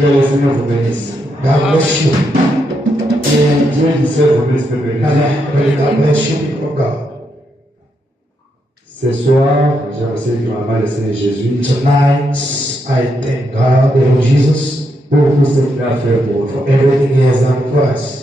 Que le Seigneur vous bénisse. God bless you. Et Dieu du ciel vous bénisse, vous bénisse. God bless you, people of God. Ce soir, j'ai reçu vraiment le Seigneur Jésus Tonight, I thank God, the Lord Jesus, pour tout ce qu'il a fait pour for nous. everything He has done for us.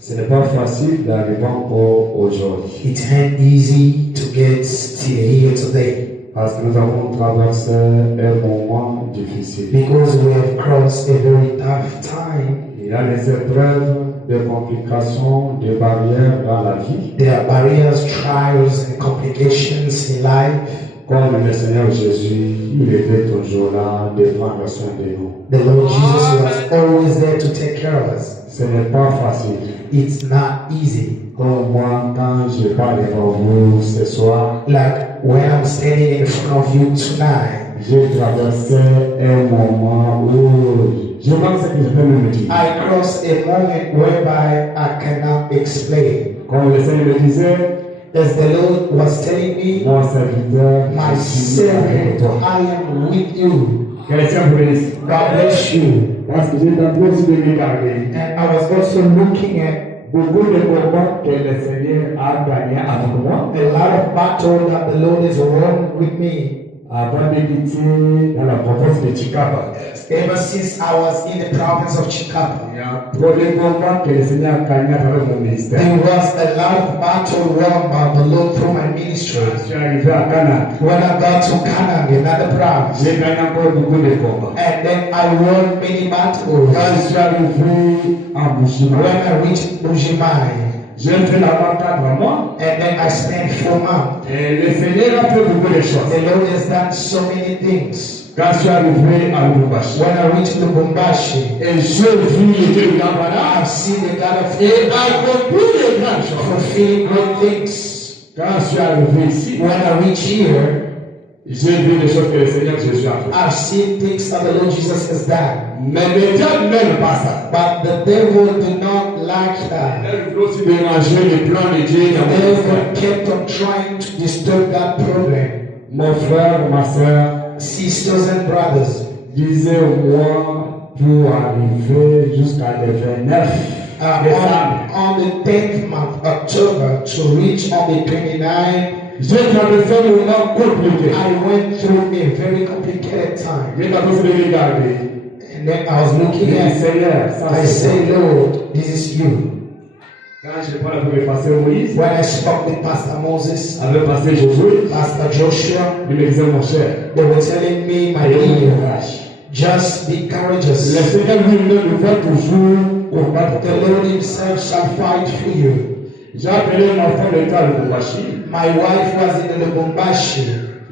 Ce n'est pas facile d'arriver encore aujourd'hui It ain't easy to get till here today parce que nous avons traversé un moment difficile. because we have crossed a very tough time. Il y a des épreuves, des complications, des barrières dans la vie. There are barriers, trials, and complications in life. Comme le Seigneur Jésus, il était toujours là de prendre soin de nous. The Lord Jesus was always there to take care of us. Ce n'est pas facile. It's not easy. Comme moi, quand je parle devant vous ce soir, Like when I'm standing in front of you tonight, j'ai traversé un moment où je pense que je peux me dire. I crossed a moment whereby I cannot explain. Comme le Seigneur me disait, As the Lord was telling me, mon serviteur, my je suis avec servant, toi. I am with you. Que le Seigneur vous bénisse. God bless you. Parce que j'ai tenté aussi de regarder And I was also looking at beaucoup de combats que le Seigneur a gagnés avec moi a lot of battle that the Lord has won with me. avant de quitter dans la province de Chicapa. Ever since I was in the province of Chicapa. Il y a trop de combats que le Seigneur a gagnés à travers mon ministère. There was a lot of battle won by the Lord through my ministry. Je suis arrivé à Canada. When I got to Canaan, another province, J'ai gagné encore beaucoup de combats. and then I won many battles. Quand je suis arrivé à Bushima, When I reached Bujimai, j'ai fait là-bas 4 mois. and then I spent 4 months. Et le Seigneur a fait beaucoup de choses. The Lord has done so many things. Quand je suis arrivé à Lubumbashi, When I reached Lubumbashi, et j'ai vu le Dieu de Gambara, I've seen the God of et accompli de grandes choses. fulfilling great things. Quand je suis arrivé ici, When I reach here, j'ai vu des choses que le Seigneur Jésus a fait. I've seen things that the Lord Jesus has done. Mais le diable n'aime pas ça. But the devil did not like that. Il veut aussi déranger les plans de Dieu dans The mon devil frère. kept on trying to disturb that program. Mon frère, ma soeur, Sisters and brothers, disait-moi pour arriver jusqu'à le 29 décembre. on the 10th month, October, to reach on the 29th, J'ai traversé un moment compliqué. I went through a very complicated time. J'ai commencé à regarder. And then I was looking J'ai dit, at, Seigneur, ça I c'est say, toi. Lord, this is you. Quand je parle avec le pasteur Moïse, When I spoke with Pastor Moses, avec le pasteur Josué, Pastor Joshua, il me disait, mon cher, they were telling me, my ayez dear, courage. just be Le courageous. Seigneur lui-même nous va toujours combattre. The Lord himself shall fight for you. J'ai appelé mon enfant de cas de Lubumbashi, My wife was in Lubumbashi,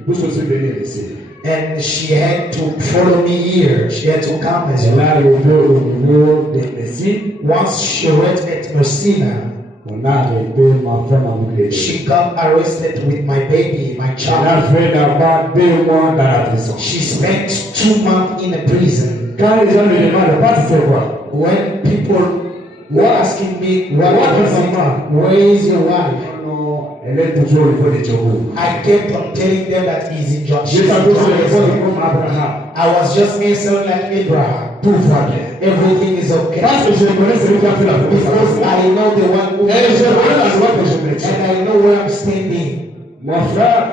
pour se souvenir ici. and she had to follow me here. She had to come as Elle well. a arrivé au niveau des Messies. Once she reached at Messina, On a arrêté ma femme avec les deux. she got arrested with my baby, my Elle a child. fait là-bas 2 mois dans la prison. She spent 2 months in a prison. Quand les gens me demandent, pas c'est quoi? When people were asking me, What is is it? mama? Where is your wife? Non, elle est toujours au niveau de Djogo. I kept on telling them that he's in John. J'ai tantôt téléphone comme Abraham. I was just answering like Abraham. Tout va bien. Everything is okay. Parce que je connais celui qui a fait la Because promesse. I know the one who Et je connais la loi que je me and tiens. I know where I'm standing. Mon frère,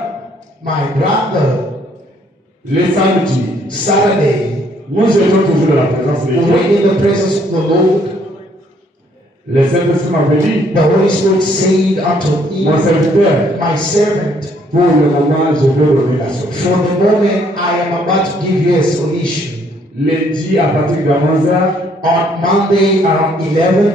My brother, Les samedis, Saturday, nous étions toujours dans la présence de we Dieu. were in the presence of the Lord. Le Saint-Esprit m'avait dit, The Holy Spirit said unto mon him, serviteur, my servant, pour le moment, je vais donner la solution. for the moment I am about to give you a solution. Lundi, à partir de 11h, On Monday around 11,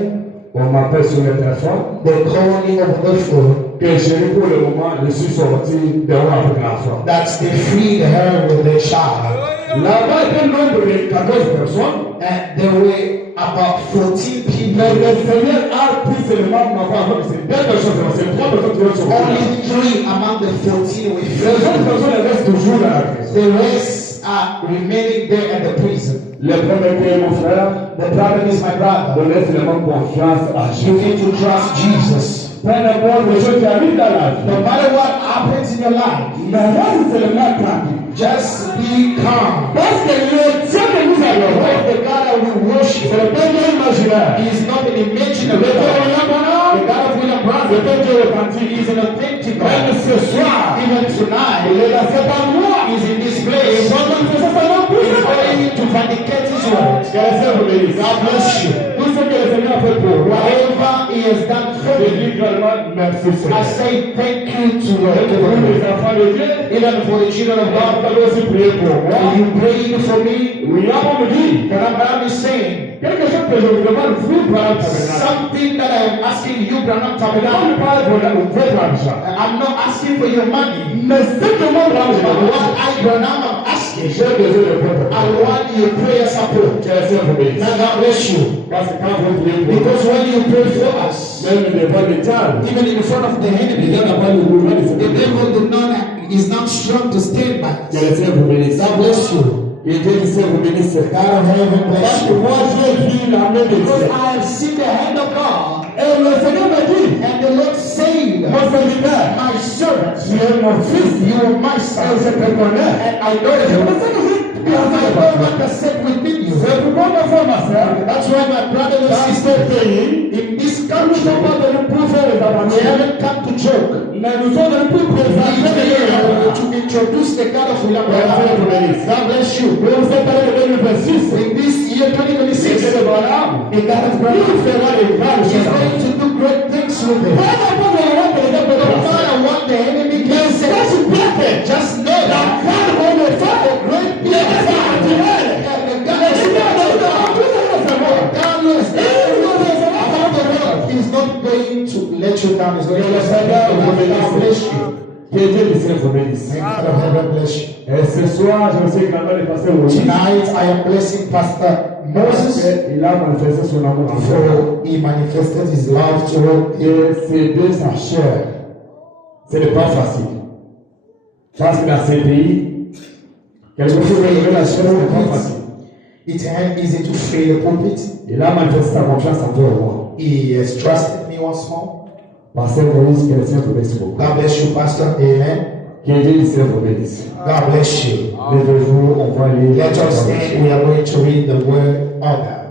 on m'appelle sur le téléphone. they called me over the phone Que je, pour le moment, je suis sorti dehors avec l'enfant. that they freed her with their child. Là-bas, il y a un nombre de 14 personnes. And there were about 14 people. Mais le Seigneur a pris seulement m'avoir fait c'est 2 personnes, c'est 3 personnes qui sont sorties. Only 3 among the 14 were Les freed. autres personnes elles restent toujours dans la prison. The rest are remaining there at the prison. Le premier qui est mon frère, The problem is my brother. donnez seulement confiance à You Jésus. need to trust Jesus. Peu importe les choses qui arrivent dans la vie. No matter what happens in your life, Mais reste seulement tranquille. just be calm. Parce que le Dieu que nous adorons, The God that we worship c'est le Père imaginaire. is not an Le imaginary Père God. The Yamana, God of William le Branham Père Dieu repenti. is an authentic Même God. ce soir, Even il tonight, est dans cet endroit. is in this Et place. pendant que ça fait non plus. He's going to vindicate his word. Que le Seigneur vous bénisse. God bless you. Tout ce que le Seigneur a fait pour moi, Whatever he has done for je me, dis vraiment merci I Seigneur. say thank you to Et pour Lord. les enfants de Dieu, Even for the children of vous God, allez aussi prier pour moi. you prayed for me. Oui, là, on me dit, But I'm saying quelque chose que je vous demande, vous parlez pour something that I am asking you, Branham On Tabernacle. parle pour votre argent. I'm not asking for your money. Mais ce que mon But argent, what I, Branham, am asking, j'ai besoin de votre I want your prayer support. Que le Seigneur vous bénisse. Now God bless you. Parce que quand vous priez pour moi, Because when you pray for us, même devant les tables, even in front of the il enemy, y a pas le mouvement de the devil is not strong to stand by Que us. le Seigneur vous bénisse. God bless you. Et Dieu du ciel vous bénisse. God of heaven bless Parce que you. moi, j'ai vu la main de Because Dieu. I have seen the hand of God. Et le Seigneur m'a dit, And the Lord said, mon serviteur, my servant, tu es mon fils, you are my et son. je te connais. And I know Et je you. me sais que And I know what has said within you. c'est pourquoi ma femme, ma soeur, That's why my brother and dans sister, ce pays, in this nous ne country, sommes pas venus pour faire les we aventures, haven't come to joke. mais nous sommes venus pour We présenter are les here Dieu. to introduce the God of William Que le Seigneur Branham. vous bénisse. God bless you. Vous êtes allé de 2026. In this year C'est 2026, le bonhomme. the God of Il Branham fera les grandes is choses. going to do great things with Peu it. importe le moment que les gens No peuvent passer. matter what the enemy can say, just know La that grande homme de the femme, great il est extraordinaire. and the God Le of Seigneur de Dieu, tout le monde se voit. downloads around the world. He's not going to let you down. He's going to let you down. God bless you. Que Dieu du ciel vous bénisse. May God of heaven bless you. Et ce soir, je sais également le pasteur Moïse. Tonight, I am blessing Pastor Moses Il a manifesté son amour en fait. for he manifested his love toward you. Et c'est de sa chair. Ce n'est pas facile. Parce que dans ces pays, quelque chose de la chair, ce n'est pas facile. It ain't easy to free the pulpit. Il a manifesté sa confiance envers moi. He has trusted me once more. Pasteur Moïse, que le Seigneur vous bénisse beaucoup. God bless you, Pastor. Amen. Que Dieu du ciel vous bénisse. God bless you. Levez-vous, on va lire. Let us stand. We are going to read the word of God.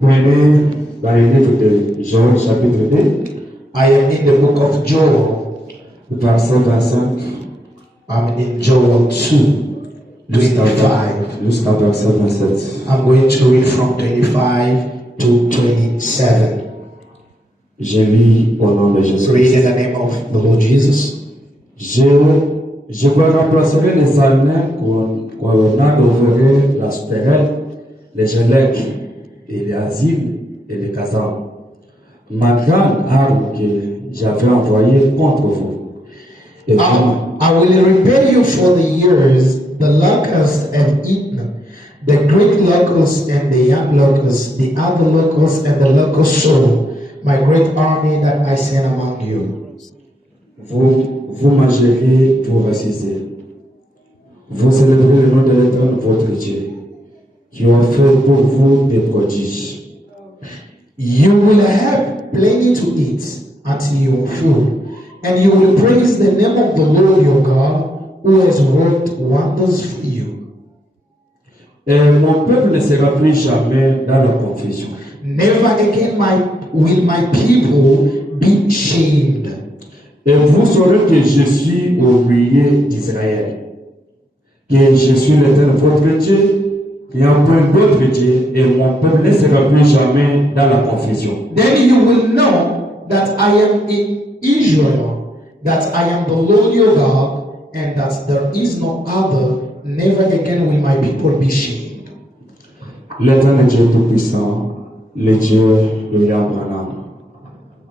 Prenez dans le livre de Joël, chapitre 2, I am in the book of Joel. verset 25, I'm in Joel 2, 25. jusqu'à verset 27. I'm going to read from 25 to 27. Je lis au nom de Jésus. Read in the name of the Lord Jesus. Je vous remplacerai les salmons qu'on a d'ouvrir la souterraine, les gelèques et les asiles et les casans. Ma grande arme que j'avais envoyée contre vous. Et vous, I will repay you for the years the locusts have eaten, the great locusts and the young locusts, the other locusts and the locust soul, my great army that I sent among you. vous mangerez pour réciser. Vous célébrez le nom de l'Éternel, votre Dieu, qui a fait pour vous des prodiges. You will have plenty to eat until you are full, and you will praise the name of the Lord your God, who has worked wonders for you. Et mon peuple ne sera plus jamais dans la confusion. Never again will my people be shamed. Et vous saurez que je suis au milieu d'Israël. que je suis l'Éternel votre Dieu, il y a un point d'autre Dieu, et mon peuple ne sera plus jamais dans la confusion. Then you will know that I am in Israel, that I am the Lord your God, and that there is no other. Never again will my people be shamed. L'Éternel Dieu Tout-Puissant, le Dieu de l'Abraham.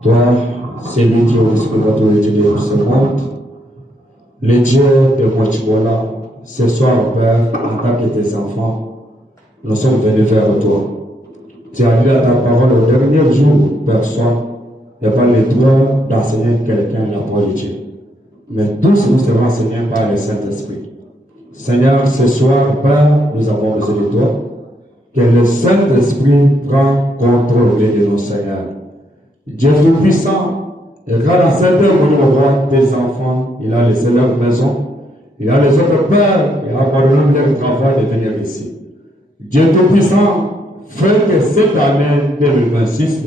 Toi, c'est le Dieu respectateur de Dieu de ce monde. Le Dieu de Mochibola, ce soir, Père, en tant que tes enfants, nous sommes venus vers toi. Tu as dit à ta parole au dernier jour, personne n'a pas le droit d'enseigner quelqu'un la parole de Dieu. Mais tous nous serons enseignés par le Saint-Esprit. Seigneur, ce soir, Père, nous avons besoin de toi. Que le Saint-Esprit prend contrôle de nos Seigneurs. Dieu Tout-Puissant, et quand à cette heure où nous voyons tes enfants, il a laissé leur maison, il a les autres pères, il a abandonné leur travail de venir ici. Dieu Tout-Puissant, fais que cette année 2026,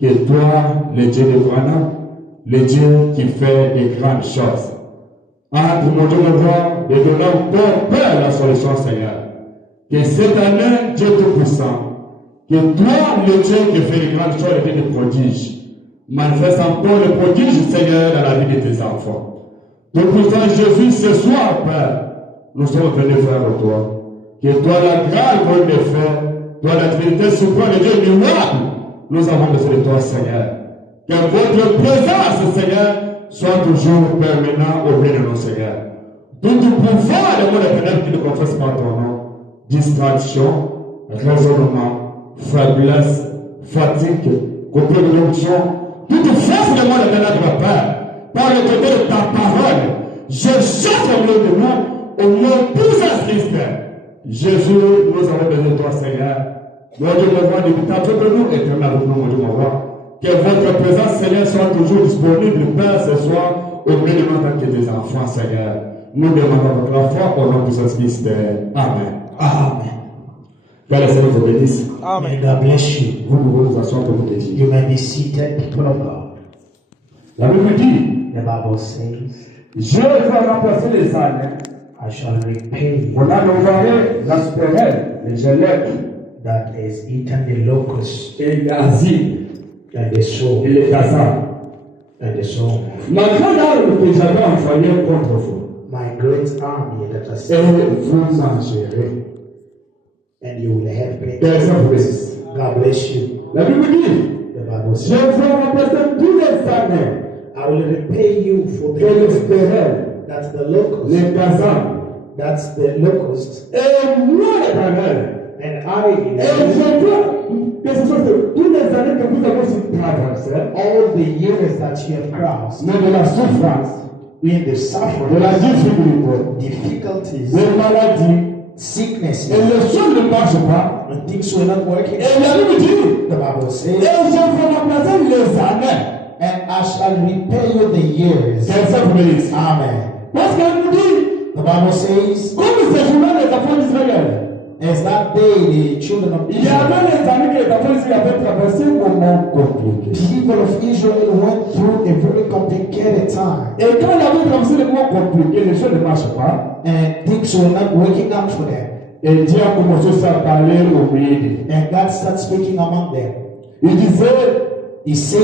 que toi, le Dieu de Branham, le Dieu qui fait des grandes choses, entre mon Dieu, mon roi, et donner au Père la solution, Seigneur. Que cette année, Dieu Tout-Puissant, que toi, le Dieu qui fait les grandes choses et des prodiges, manifeste encore le prodige, Seigneur, dans la vie de tes enfants. Tout-Puissant Jésus, ce soir, Père, nous sommes venus faire au toi. Que toi, la grâce qu'on le fait, toi, la Trinité suprême de Dieu miracle, nous avons besoin de toi, Seigneur. Que votre présence, Seigneur, soit toujours permanent au milieu de nos Seigneurs. Tout pouvoir de mon éternel qui nous confesse par ton nom, distraction, raisonnement, faiblesse, fatigue, compréhension, toute force de mon éternel de ma Père, par le côté de ta parole, je chasse au milieu de nous, au nom de Christ. Jésus, nous avons besoin de toi, Seigneur. Mon Dieu, mon roi, débute avec nous, éternel avec nous, mon Dieu, mon roi. Que votre présence, Seigneur, soit toujours disponible, Père, ce soir, au milieu de nous, que tes enfants, Seigneur. Nous demandons votre foi au nom de Jésus-Christ. Amen. Amen. Que le Seigneur vous bénisse. Amen. God bless you. Vous pouvez vous asseoir pour vous bénir. You may be seated, people of God. La Bible dit, The Bible says, je vais remplacer les ânes. I shall repay On a envoyé l'aspérel, les gelecs, that is eaten the locust et l'asile, and the soul et les gazans. and the soul. Ma grande arme que j'avais envoyée contre vous. My great army that has Et vous en gérez. and you will help me. Que le Seigneur vous bénisse. God bless you. La Bible dit, The Bible je says, vais remplacer tous les ânes, I will repay you for et the l'espérel, that's the locust, les gazans. that's the locust, Et moi, l'Éternel, and I et je dois, que ce soit tous les années que vous avez aussi traversées, all the years that you have crossed mais de la souffrance, in the de suffering, la difficulté, difficulties, des maladies, sickness, et les choses ne marchent pas. when things were not working. Et la Bible dit, The Bible et says, je vais remplacer les années. and I shall repay you the years. Que le Seigneur vous bénisse. Amen. Parce qu'elle nous dit, The Bible says, comme ces jours-là, les enfants d'Israël, as that day the children of il y Israel, avait les années que les enfants d'Israël avaient traversé un moment compliqué. people of Israel went through a very complicated time, Et quand ils avaient traversé le moment compliqué, les choses ne marchaient pas. and things were not working out for them. Et Dieu a commencé à parler au milieu. And God started speaking among them. Il disait, He said,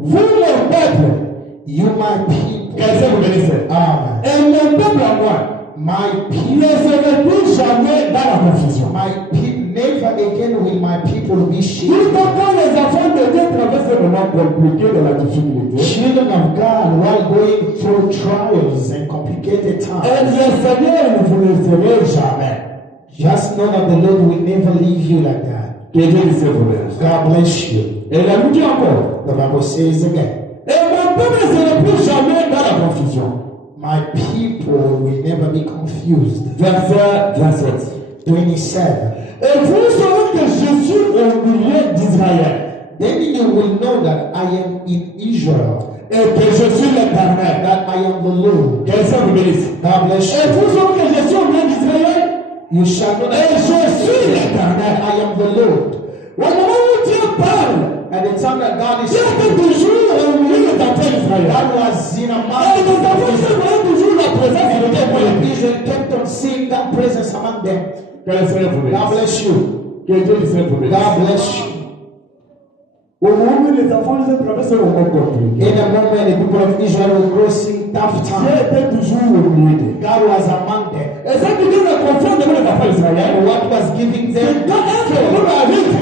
vous mon peuple, you my people, qu'est-ce que vous bénissez? Amen. Et mon peuple à moi, My il people, ne serait plus jamais dans la confusion. my people, never again will my people be Tout shamed. quand les enfants de Dieu traversent un moment compliqué de la difficulté, Children of God, while going through trials and complicated et times, le Seigneur ne vous laisserait jamais. just know that the Lord will never leave you like that. Que Dieu puisse vous bénir. God bless you. Et la Bible dit encore, The Bible says again, et mon peuple ne serait plus jamais dans la confusion. my people will never be confused. Verset 27. 27. Et vous saurez que je suis au milieu d'Israël, Then you will know that I am in Israel, et que je suis l'Éternel. that I am the Lord. Que le Seigneur vous bénisse. God bless Et you. vous saurez que je suis au milieu d'Israël, You shall know et that je suis l'Éternel. I am the Lord. Au moment où Dieu parle, At the time that God is Dieu est toujours au milieu de ta combattait Israël. that was in Et among nous avons toujours la présence de Dieu pour them. les Israel kept on seeing that presence among them. Que le Seigneur vous God bénisse. bless you. Que Dieu le Seigneur vous bénisse. God bless you. Au moment où les enfants les ont traversé au moment compliqué, In a moment, the people of Israel were crossing tough Dieu times. était toujours au milieu d'eux. God was among them. Et ça qui dit la confiance devant les enfants d'Israël, And what was giving them quand un problème arrive,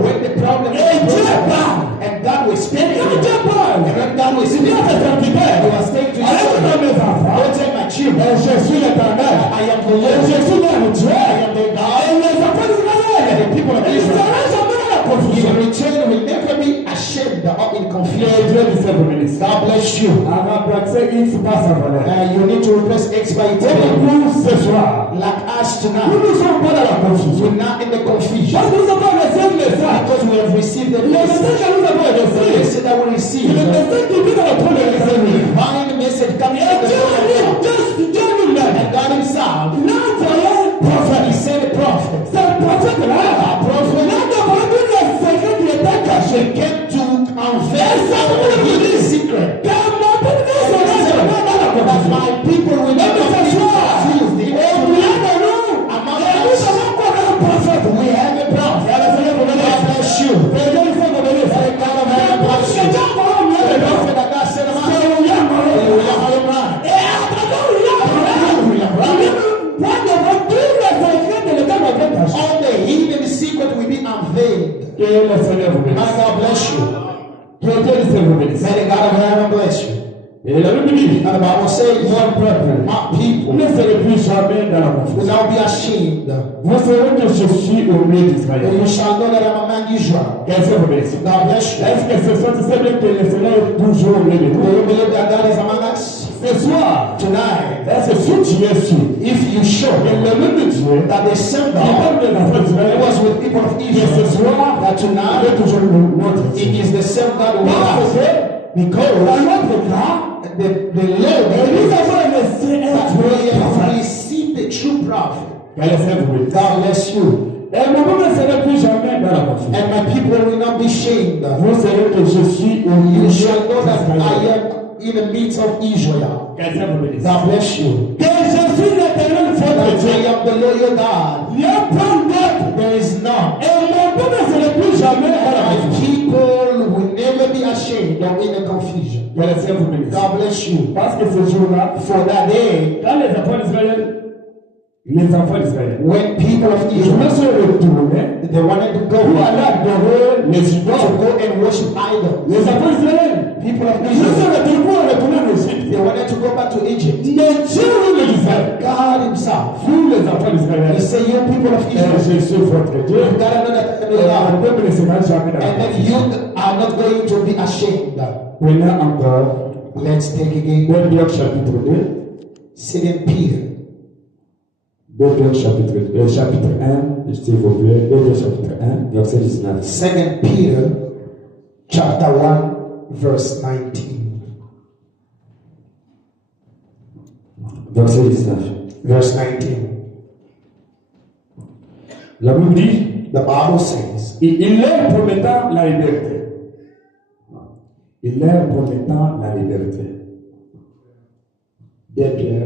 when the problem et Dieu parle. and God was speaking. Quand Dieu parle, And when God was il dit speaking, à ses serviteurs, He was saying to allez you, dans mes enfants, don't tell my children, et je suis l'Éternel, I am the et Lord. je suis leur Dieu, I am the God. et les enfants d'Israël, And the people of ils ne Israel, seront jamais dans la in confusion. return, will never be ashamed or in Que confusion. Dieu le Seigneur vous bénisse. God bless you. Avant de pratiquer X passe à valeur. You need to replace X by Et 10. nous, ce soir, Like us nous tonight. ne sommes pas dans la confusion. We're not in the confusion. Parce que nous avons reçu un message. Because we have received the Le message message. que nous avons The reçu, message that we c'est received. le message qui vient dans le trône de l'Éternel. Divine message coming Et from the Dieu Lord. Dieu lui-même, And God Himself, il a envoyé un prophète. He sent a prophet. C'est le prophète-là. prophet. Il a demandé les secrets qui étaient cachés. Came to unveil the secret. Car mon peuple ne sera jamais dans la That confusion. my people will Et never que be ce soit confused. au milieu de nous, Among et nous us, avons encore un prophète. we have a prophet. Et le Seigneur vous God bénisse. bless you. Que Dieu lui fasse bénir. That God of heaven bless you. C'est déjà encore au milieu The de nous. prophet that God sent among us. C'est William Morel. William Morel. Et à travers William Morel, il prend devant tous les secrets de l'état de Dieu cachés. All the hidden secret will be unveiled. Que le Seigneur vous bénisse. My God bless you. Que Dieu le Seigneur vous bénisse. May the God of heaven bless you. Et la Bible dit, And the Bible says, mon peuple, my people ne serez plus jamais dans la will confusion. not be ashamed. Vous saurez que je suis au milieu d'Israël. And you shall know that I'm among Israel. Que le Seigneur vous bénisse. God bless you. Est-ce que ce soir, tu sais bien que le Seigneur est toujours au milieu de Do nous? you believe that God is among us? Ce soir, Tonight, est-ce que si tu es sûr, if you show et le même Dieu, that the same qui God parle de la foi d'Israël, was with people of et ce Israel, soir, that il tonight est toujours notre it Dieu. is the same God with Parce us. que, Because dans notre cas, the et Lord nous avons reçu un that we have prophète. received the true prophet. Que le Seigneur vous bénisse. God bless you. Et mon peuple ne sera plus jamais dans la confusion. And my people will not be shamed. Vous savez que je suis au milieu You shall know that I d'Israël. am in the midst of Israel. Que le Seigneur vous bénisse. God bless you. Que je suis l'éternel votre That Dieu. I am the Lord your God. Il y a pas d'autre. There is none. Et mon peuple ne sera plus jamais dans la My confusion. people will never be ashamed or in a confusion. Que le Seigneur vous bénisse. God bless you. Parce que ce jour-là, For that day, quand les enfants d'Israël, when people of ils Israel, se retournaient they wanted to go pour aller adorer les to idoles. go and worship idols. Les enfants d'Israël, People of ils se Israel, retournent pour retourner en Égypte. they wanted to go back to Egypt. Mais Dieu lui disait, God Himself, vous les enfants He d'Israël, said, "You people of Israel, je suis votre Dieu. you gotta know that I am Et your mon God, peuple ne sera jamais dans la and then confusion. you are not going to be ashamed." Maintenant encore, Let's take again 2 Pierre chapitre 2. 2 Peter, 2 Pierre chapitre 1, s'il vous plaît. 2 Pierre chapitre 1, verset 19. 2 Peter, chapter 1, verse 19. Verset 19. Verse 19. La Bible dit, The Bible says, il leur promettant la liberté. Il leur promettant la liberté. 2 Pierre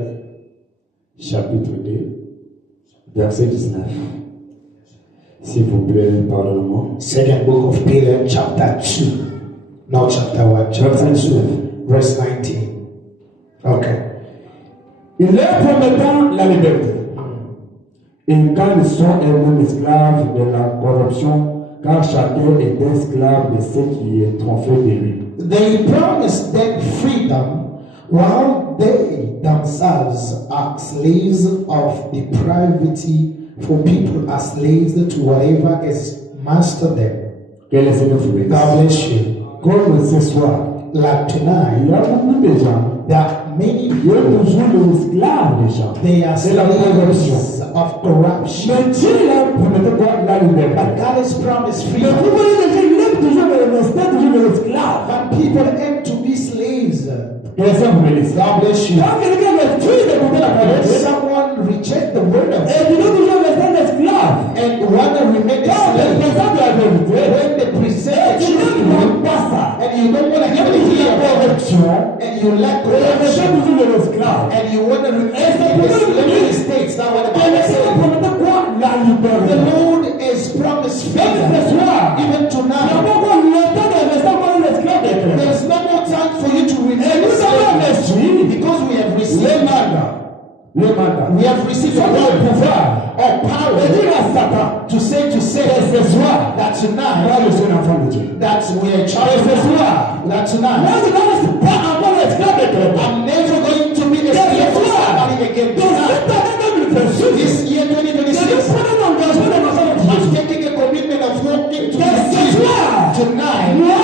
chapitre 2, verset 19. S'il vous plaît, pardonnez-moi. second book of Peter, chapter 2. Not chapter 1, chapter Verset 2, 19. verse 19. Okay. Il leur promettant la liberté. Et quand ils sont eux-mêmes esclaves de la corruption, car chacun est esclave de ce qui est trompé de lui. They promised them freedom while they themselves are slaves of depravity, for people are slaves to whatever has mastered them. Que le Seigneur vous bénisse. God bless you. Comme ce soir, Like il tonight, y a beaucoup de gens, there are many il y a people, toujours les esclaves des gens. they are C'est la corruption. slaves of corruption. Mais Dieu leur promettait quoi? La liberté. But God has promised Mais freedom. vous voyez les gens, ils aiment toujours rester toujours des esclaves. But people aim to be slaves. Que le Seigneur vous bénisse. God bless you. Quand quelqu'un refuse d'écouter la parole de When Dieu, someone rejects the word of God et tu dois toujours rester un esclave. and want to remain a Quand le slave, présent de la vérité, when they present et the tu truth to n'aimes you pas ça. and you don't want to Il y a hear toujours it, la corruption you let go Et of j'ai you, besoin de l'esclave. and you want to remain in the slavery states. That's what the Et le Bible Seigneur says. promettait quoi? La The liberté. Lord is promised Et freedom. ce soir, Even il n'y a tonight, pas encore le temps de rester encore l'esclave des chrétiens. there's no more time for you to Et remain nous avons slave reçu because we have les received. mandats. Les mandats. We have received Soit the le pouvoir or de power dire à Satan to say que ce soir, that tonight moi je suis un enfant de Dieu. that we are Et child ce of God. soir, That moi tonight je ne reste pas encore l'esclave des chrétiens. I'm never going to be a Et slave ce of soir, somebody again. dans Tonight, cette année 2026, this year je 2026, prends un engagement de marcher avec I'm Jésus. taking a commitment of walking to Que ce Jesus. soir, Tonight, moi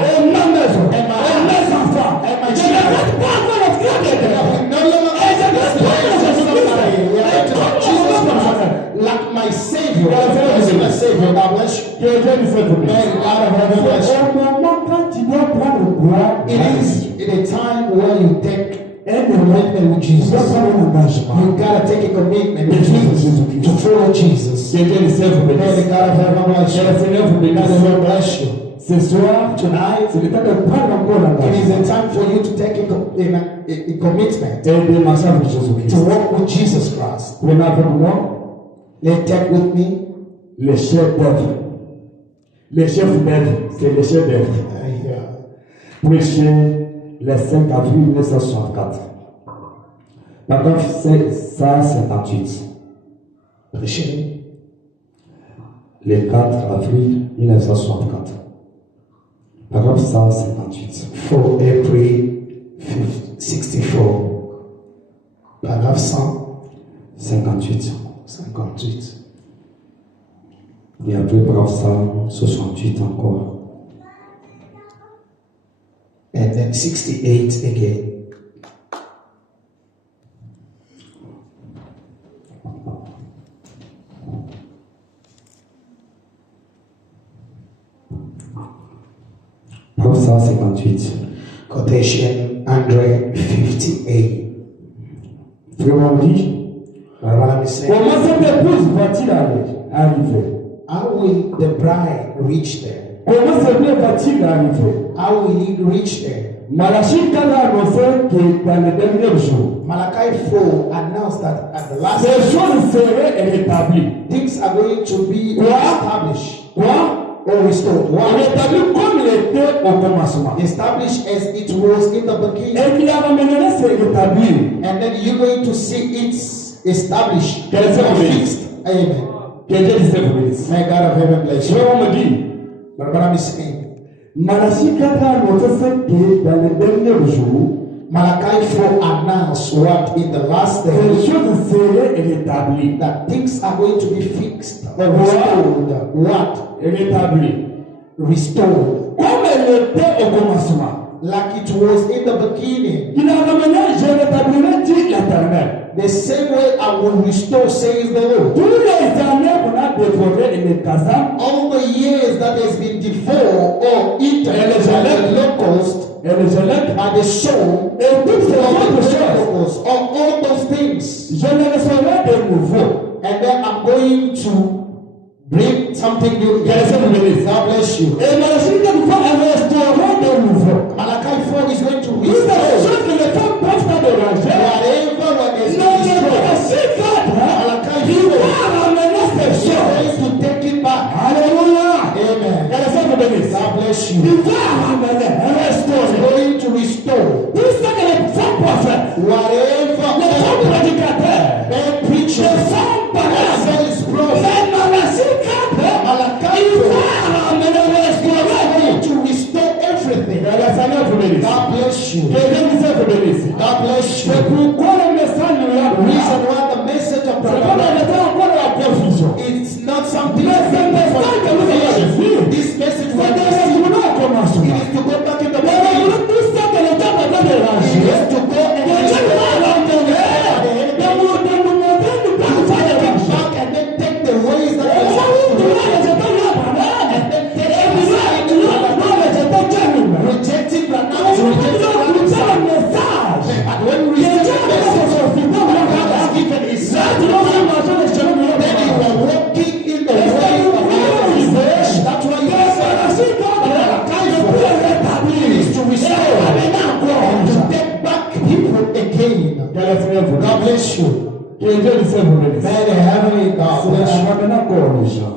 et ma maison and my et mes enfants, and my je ne children, reste pas encore l'esclave des that chrétiens. we no longer Et je ne as reste pas slaves of somebody. We are Et to comme Jesus mon Christ, Seigneur. like my Savior. God bless you. My Savior. God bless you. Que Dieu nous fait du bien. May God of heaven bless you. Au moment quand tu dois prendre gloire, It is in a time where you take a commitment with tu Jesus. dois prendre un engagement. You gotta take a commitment Et with Jesus Jesus Christ. to follow Jesus. Que Dieu nous fait du May bien. the God of heaven bless Que you. le Seigneur vous May the bénisse. Lord bless you. Ce soir, Tonight, c'est le temps de prendre encore it is l'engagement. a time for you to take a commitment Et de marcher avec Jésus-Christ. to walk with Jesus Christ. Prenez avec moi Let's take with me. les chefs d'œuvre. Les chefs d'œuvre, c'est les chefs d'œuvre. Prêché le 5 avril 1964. Paragraphe 158. Prêcher. Le 4 avril 1964. Paragraphe 158. 4 April 64. Paragraphe 58. 158. Et après, paragraphe 168 encore. And then 68 again. Paragraphe 158. Quotation 158. Vraiment dit, Rabbi said, comment cette épouse va-t-il arriver? how will the bride reach there? Comment ce bien va-t-il arriver? How will it reach there? Malachie 4 a annoncé que dans les derniers jours, Malachi 4 announced that at the last ces choses seraient rétablies. things are going to be Quoi? established Quoi? or restored. What? Rétabli comme il était au commencement. Established as it was in the beginning. Et qu'il a ramené c'est rétabli. And then you're going to see it established Quel est or le fixed. Amen. Que Dieu dise vous bénisse. May God of heaven bless Je you. me dis, But what I'm saying, Malachie 4 a annoncé que dans les derniers jours, Malachi 4 announced what in the last ces days choses seraient rétablies. that things are going to be fixed or restored. What? Rétablies. Restored. Comme elle était au commencement. Like it was in the beginning. Il a ramené, je rétablirai, dit l'Éternel. The same way I will restore, says the Lord. Tous les années qu'on a dévoré et les casans, All the years that has been devoured or eaten by the locust, et les élèves, by the soul, et toutes ces all autres the choses, locust, all those things. je les recevrai de nouveau. And then I'm going to bring something new. Que le Seigneur vous bénisse. God bless you. Et Malachie 4 va restaurer de nouveau. Malachi 4 is going to Toutes les restore choses que les femmes peuvent pas déranger, whatever what has non, been mais destroyed. Malachie 4, Malachi il 4 va ramener ces is choses. going to take it back. Alléluia. Amen. Que le Seigneur vous bénisse. God bless you. Il va ramener, He's restaurer. going to restore Tout ce que les femmes prophètes, whatever les femmes prédicateurs, bad preachers, les femmes parents, false prophets, les Malachie 4, Malachi il 4 va ramener, restaurer. going to restore everything. Que le Seigneur vous bénisse. God bless you. Que Dieu vous bénisse. God bless you. C'est pourquoi le message nous l'a The reason why the message of c'est pas God, dans le temps encore de la confusion. it's not something Mais c'est le message que nous avons reçu. This message C'est was de received. retourner au It commencement. is to go back in the De beginning. retourner tout ça que le temps de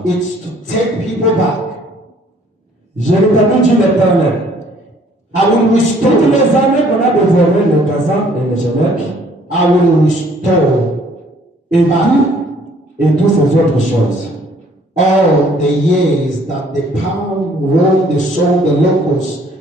It's to take people back. Je rétablis Dieu l'éternel. I will restore. Toutes les années qu'on a dévoré le Gazan et le Jebek, I will restore et toutes ces autres choses. all the years that the palm, rolled, the soul, the locust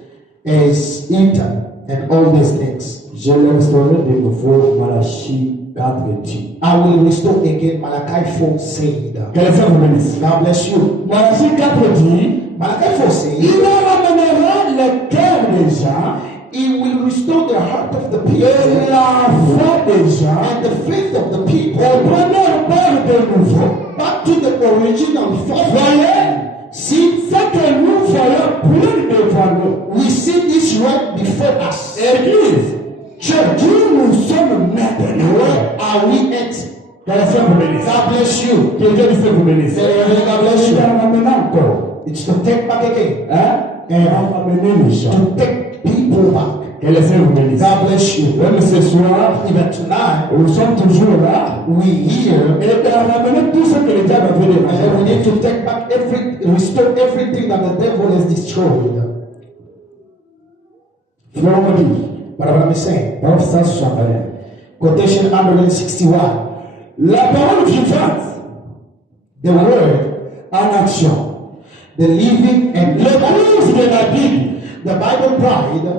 is eaten, and all these things. Je les restaurerai de nouveau, Malachie 4:10. I will restore again. Malachi 4 said. Que les saints vous bénissent. God bless you. Malachie 4:10. Malachi 4 said, Il ramènera le cœur des gens He will restore the heart of the people et la foi des gens and the faith of the people au premier père de nouveau. back to the original form. Voyez, See, ce que nous voyons plus devant nous. we see this right before us. Église, Church, où nous sommes maintenant. where are we at? Que les saints vous bénissent. God bless you. Que Dieu vous bénisse. God bless Il you. va ramener encore. It's to take back again. Hein? Et on va ramener les gens. To take people back. Que les saints vous bénissent. God bless you. Même ce soir, Even tonight, nous sommes toujours là. we hear Et on va ramener tout ce que le diable a fait de and we need to take back restore everything that the devil has destroyed. Frère, on dit, What am I saying? Prof 161. Quotation 161. La parole vivante The word, en action. the living and L'épouse de la Bible. the Bible bride,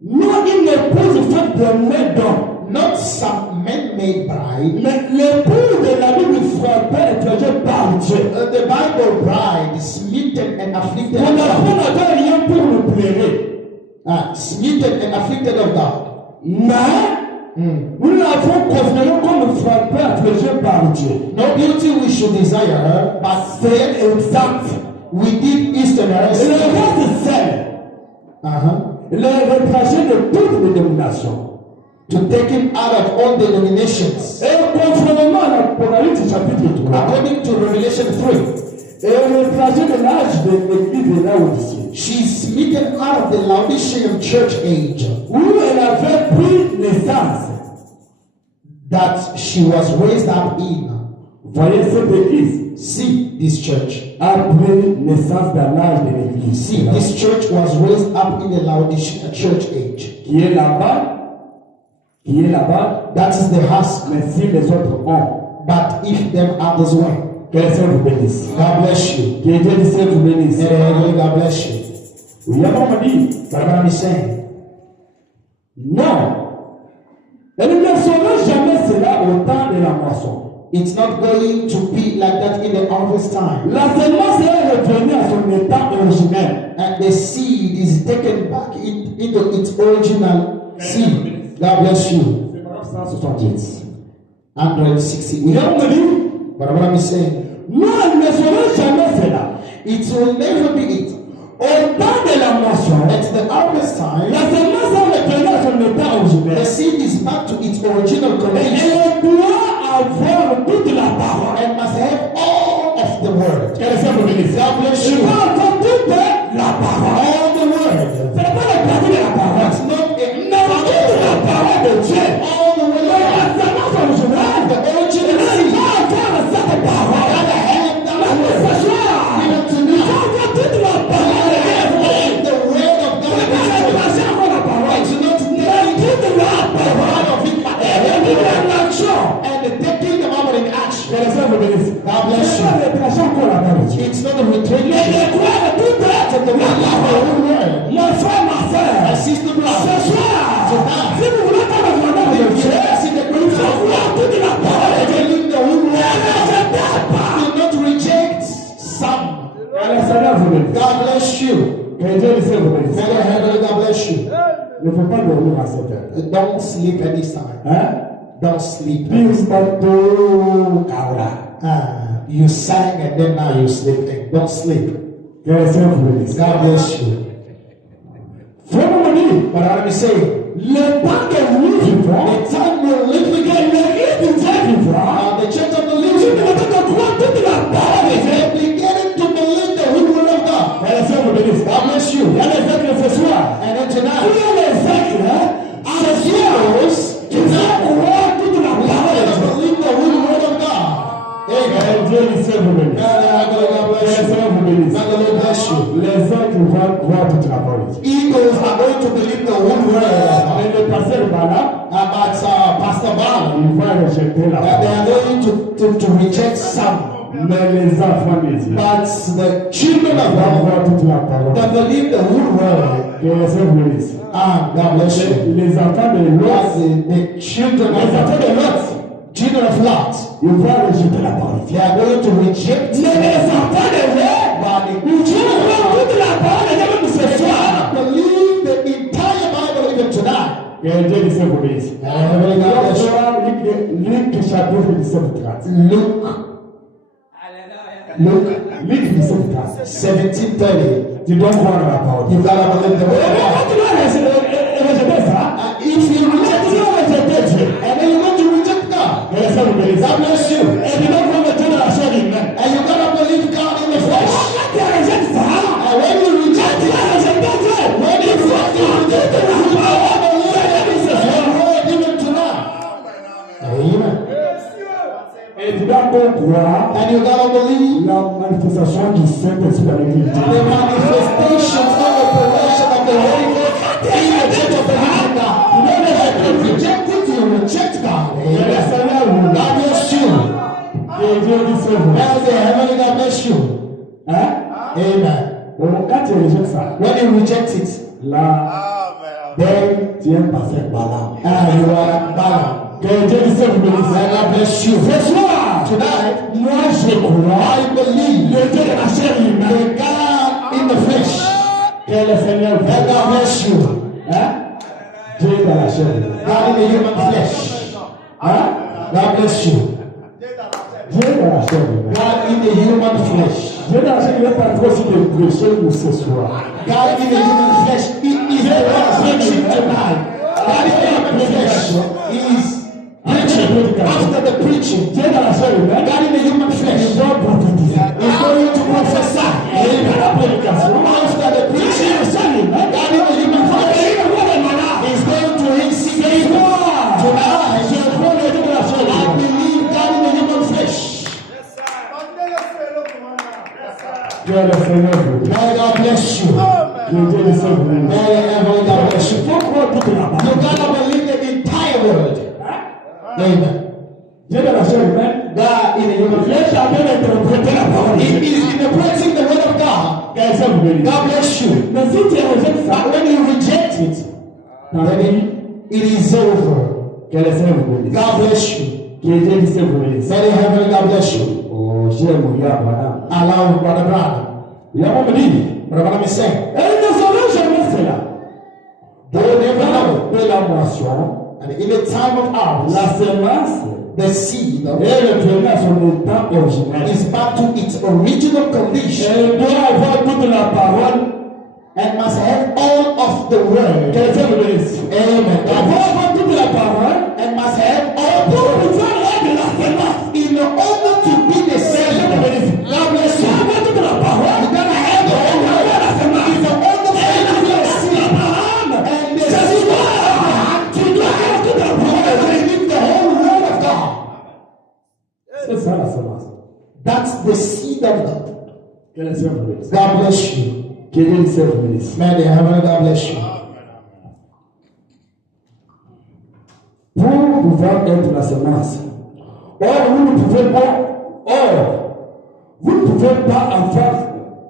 Non une épouse faite de main d'homme. not some man-made bride. Mais l'épouse de la Bible frappée et traitée par Dieu. The Bible bride, smitten and afflicted On of n'a God. pas rien pour nous plaire. Smitten and afflicted of God. Mais nous l'avons considérée comme frappée et traitée par Dieu. No beauty we should desire her, but C'est exact. we did Et Easterners. le reste, c'est le retraché de toutes les dénominations. To take him out of all denominations. Et conformément à l'Apocalypse chapitre 3, According to Revelation 3, et le trajet de l'âge de l'église de Laodicée, she's smitten out of the Laodicean church age, où elle avait pris naissance. that she was raised up in. Voyez cette église See this church. a pris naissance dans l'âge de l'église. See, this church was raised up in the Laodicean church age. Qui est là-bas, That is the house. mais si les autres ont, But if them others went, que le Seigneur vous bénisse. God bless you. Que Dieu du ciel vous bénisse. And God bless you. Oui, avant on dit, But I'm saying, non. Elle ne sera jamais cela au temps de la moisson. it's not going to be like that in the harvest time. La semence est revenue à son état originel. And the seed is taken back into its original seed. God bless you. C'est paragraphe 170. 160. Et on me dit, But what I'm saying, non, elle ne sera jamais cela. it will never be it. Au temps de la moisson, At the harvest time, la semence est revenue à son état originel. the seed is back to its original Et condition elle doit avoir toute la parole. and must have all of the word. Que le Seigneur vous bénisse. God bless Elle you. doit avoir toute la parole. All the word. Ce n'est pas le pratique de la parole. It's not Mais toute la parole de Dieu. all the La word. semence originelle. The original Elle seed. doit avoir cette parole. Gotta have that La word. messagère. Give it to Il me. faut avoir toute la parole de Dieu. The word of God. C'est pas le pratique de la parole. It's not Mais toute la parole. part of it, but Elle dit en action. and the taking them out in Que action. le Seigneur vous bénisse. God bless C'est you. pas le pratique encore la parole de Dieu. It's not a retreat. Mais de quoi tout est The la parole. word. Mon frère, ma My soeur, sister ce blood. soir, si vous voulez pas le bonheur de If Dieu, you see the il great faut power, voir toute la parole de Dieu. believe the whole Ne word. rejetez pas. Do not reject some. Que le Seigneur vous bénisse. God bless you. Que Dieu du ciel vous bénisse. May heaven God bless you. Ne faut pas dormir à cette heure. Don't sleep at this time. Hein? Don't sleep. Pispato Kaura. You sang and then now you're sleeping. Don't sleep. Que le Seigneur vous bénisse. God bless you. Frère Mouni, But let me say, le temps que nous vivons, the time we're living que in, l'église du Dieu vivra, the church of the tu ne living peux pas croire toute la parole de is Dieu. obligated to believe the whole word of God. Que le Seigneur vous bénisse. God bless you. Il y a les êtres ce soir. And then Il y tonight, a les êtres, ce soir, qui vont croire toute la we parole de gotta Dieu. believe the whole word of God. Amen. Que Dieu lycée vous bénisse. God Que le bless you. Seigneur vous bénisse. May the Lord bless you. Les autres vont croire toute la parole. Eagles are going to believe the whole word. Mais le pasteur Bala, But Pastor Balaam, il va rejeter la they parole. are going to reject some. Mais les enfants de Dieu But the children of vont God croire toute la parole. that believe the whole word, Que le Seigneur vous bénisse. God bless you. Les enfants de As Lot, the children les enfants de Lot, children of Lot, ils vont rejeter la parole. they are going to reject. Mais les enfants de Lot, ils vont croire toute la parole et même ce soir. Believe the entire Bible even tonight. Que Dieu lycée vous bénisse. Heavenly God bless you. Luc chapitre 17-30. Luke Luc 17-30. 17:30. Tu dois croire à la parole. You gotta believe the word of God. Tu dois rejeter ça. If you reject Tu it, dois rejeter Dieu. and then you're going to reject God. Que le Seigneur vous bénisse. God bless you. Et tu dois croire Dieu dans la chair humaine. And you gotta believe God in the flesh. Quand tu rejettes ça, And when you reject tu it, vas rejeter Dieu. when you reject it, Tu dois croire the word even tonight. Amen. Et tu dois croire And you gotta believe la manifestation du Saint-Esprit dans l'église. the manifestation of operation of the Holy Ghost in the church of the living God. You know that if you reject it, you reject God. Que le Amen. Seigneur vous bénisse. God bless you. Que Dieu lycée vous bénisse. Now the heavenly God bless you. Hein? Amen. Bon, quand tu rejettes ça, When you reject it, là, ben, tu es passé par là. you are Balaam. Que Dieu lycée vous bénisse. May God bless you. Ce soir, Tonight, moi je crois I believe le Dieu de la chair humaine. the God in the flesh. Que le Seigneur vous May bénisse. God bless you. Hein? Dieu dans la chair humaine. God in the human flesh. Hein? God bless you. Dieu dans la chair humaine. God in the human flesh. Dieu dans la chair humaine est en train aussi de prêcher pour ce soir. God in the human flesh. It is the one preaching tonight. God in the human flesh is preaching. After the preaching, Dieu dans la chair humaine. God in the human flesh Il doit prophétiser. is going to prophesy. Et la prédication. After the preaching, God in the human flesh is going to heal sick people. Tonight, I believe God in the human flesh. Que le Seigneur vous bénisse. May God bless you. Que Dieu lycée vous bénisse. May God bless you. Il faut croire toute la You parole. gotta believe the entire word. Amen. Dieu dans la chair humaine. God in the human Il flesh. est en train d'interpréter la parole. It is interpreting the word of God. Que le Seigneur vous bénisse. God bless you. Mais si tu rejettes ça, But when you reject it, then it is over. que le Seigneur vous bénisse. God bless you. Que Dieu lycée vous bénisse. May the heavenly God bless you. Oh, j'aime mon gars, madame. Allow Brother Brown. Il y a mon dit. Brother Brown is saying, Et ils ne sauront jamais cela. they never know. De la moisson, And in the time of harvest, la semence the seed est revenue à son état originel. is back to its original condition Elle doit avoir toute la parole. and must have all of the word. Que le Seigneur vous bénisse. Amen. Elle doit avoir toute la parole. And must have all the Pour word pouvoir être de la semence. in order to be the seed. God bless you. Avoir toute la parole. You gotta have the whole word. La semence. In order for you to be a seed. Abraham. And the C'est seed toi. of Abraham, Tu dois avoir toute la you parole. gotta believe the whole word of God. C'est ça la semence. That's the seed of God. Que le Seigneur vous bénisse. God bless you. Que Dieu le Seigneur vous bénisse. May the heavenly God bless you. Pour pouvoir être la semence. Vous ne pouvez pas avoir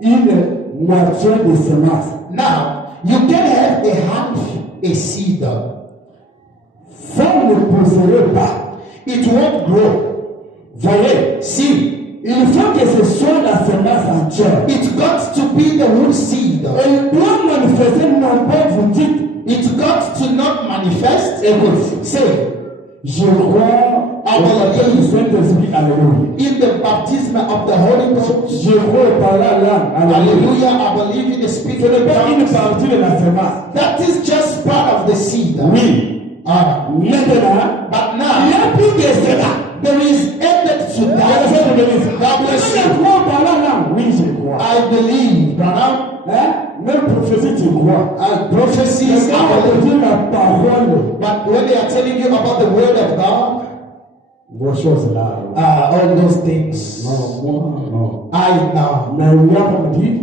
une moitié de semence. Now, you can have a half a seed. Ça ne pousserait pas. It won't grow. Voyez, See, il faut que ce soit la semence entière. it got to be the whole seed. Elle doit manifester, non pas vous dites, It got to not manifest. écoute, Say, je crois au baptême du Saint-Esprit, alléluia. in the baptism of the Holy Ghost. Je crois par la langue, alléluia. Hallelujah. I believe in the Ce speaking n'est of pas une tongues. partie de la semence. That is just part of the seed. Oui. But Maintenant, il n'y now, a plus que cela. there is ended to Que le that. Seigneur vous bénisse. God bless Je you. crois par la langue. Oui, je crois. I believe, Branham. Hein? Même prophétie, tu crois. Prophecies, Mais quand I on te believe. dit la parole, But when they are telling you about the word of God, Vos choses là. All those things. Non, moi, non. I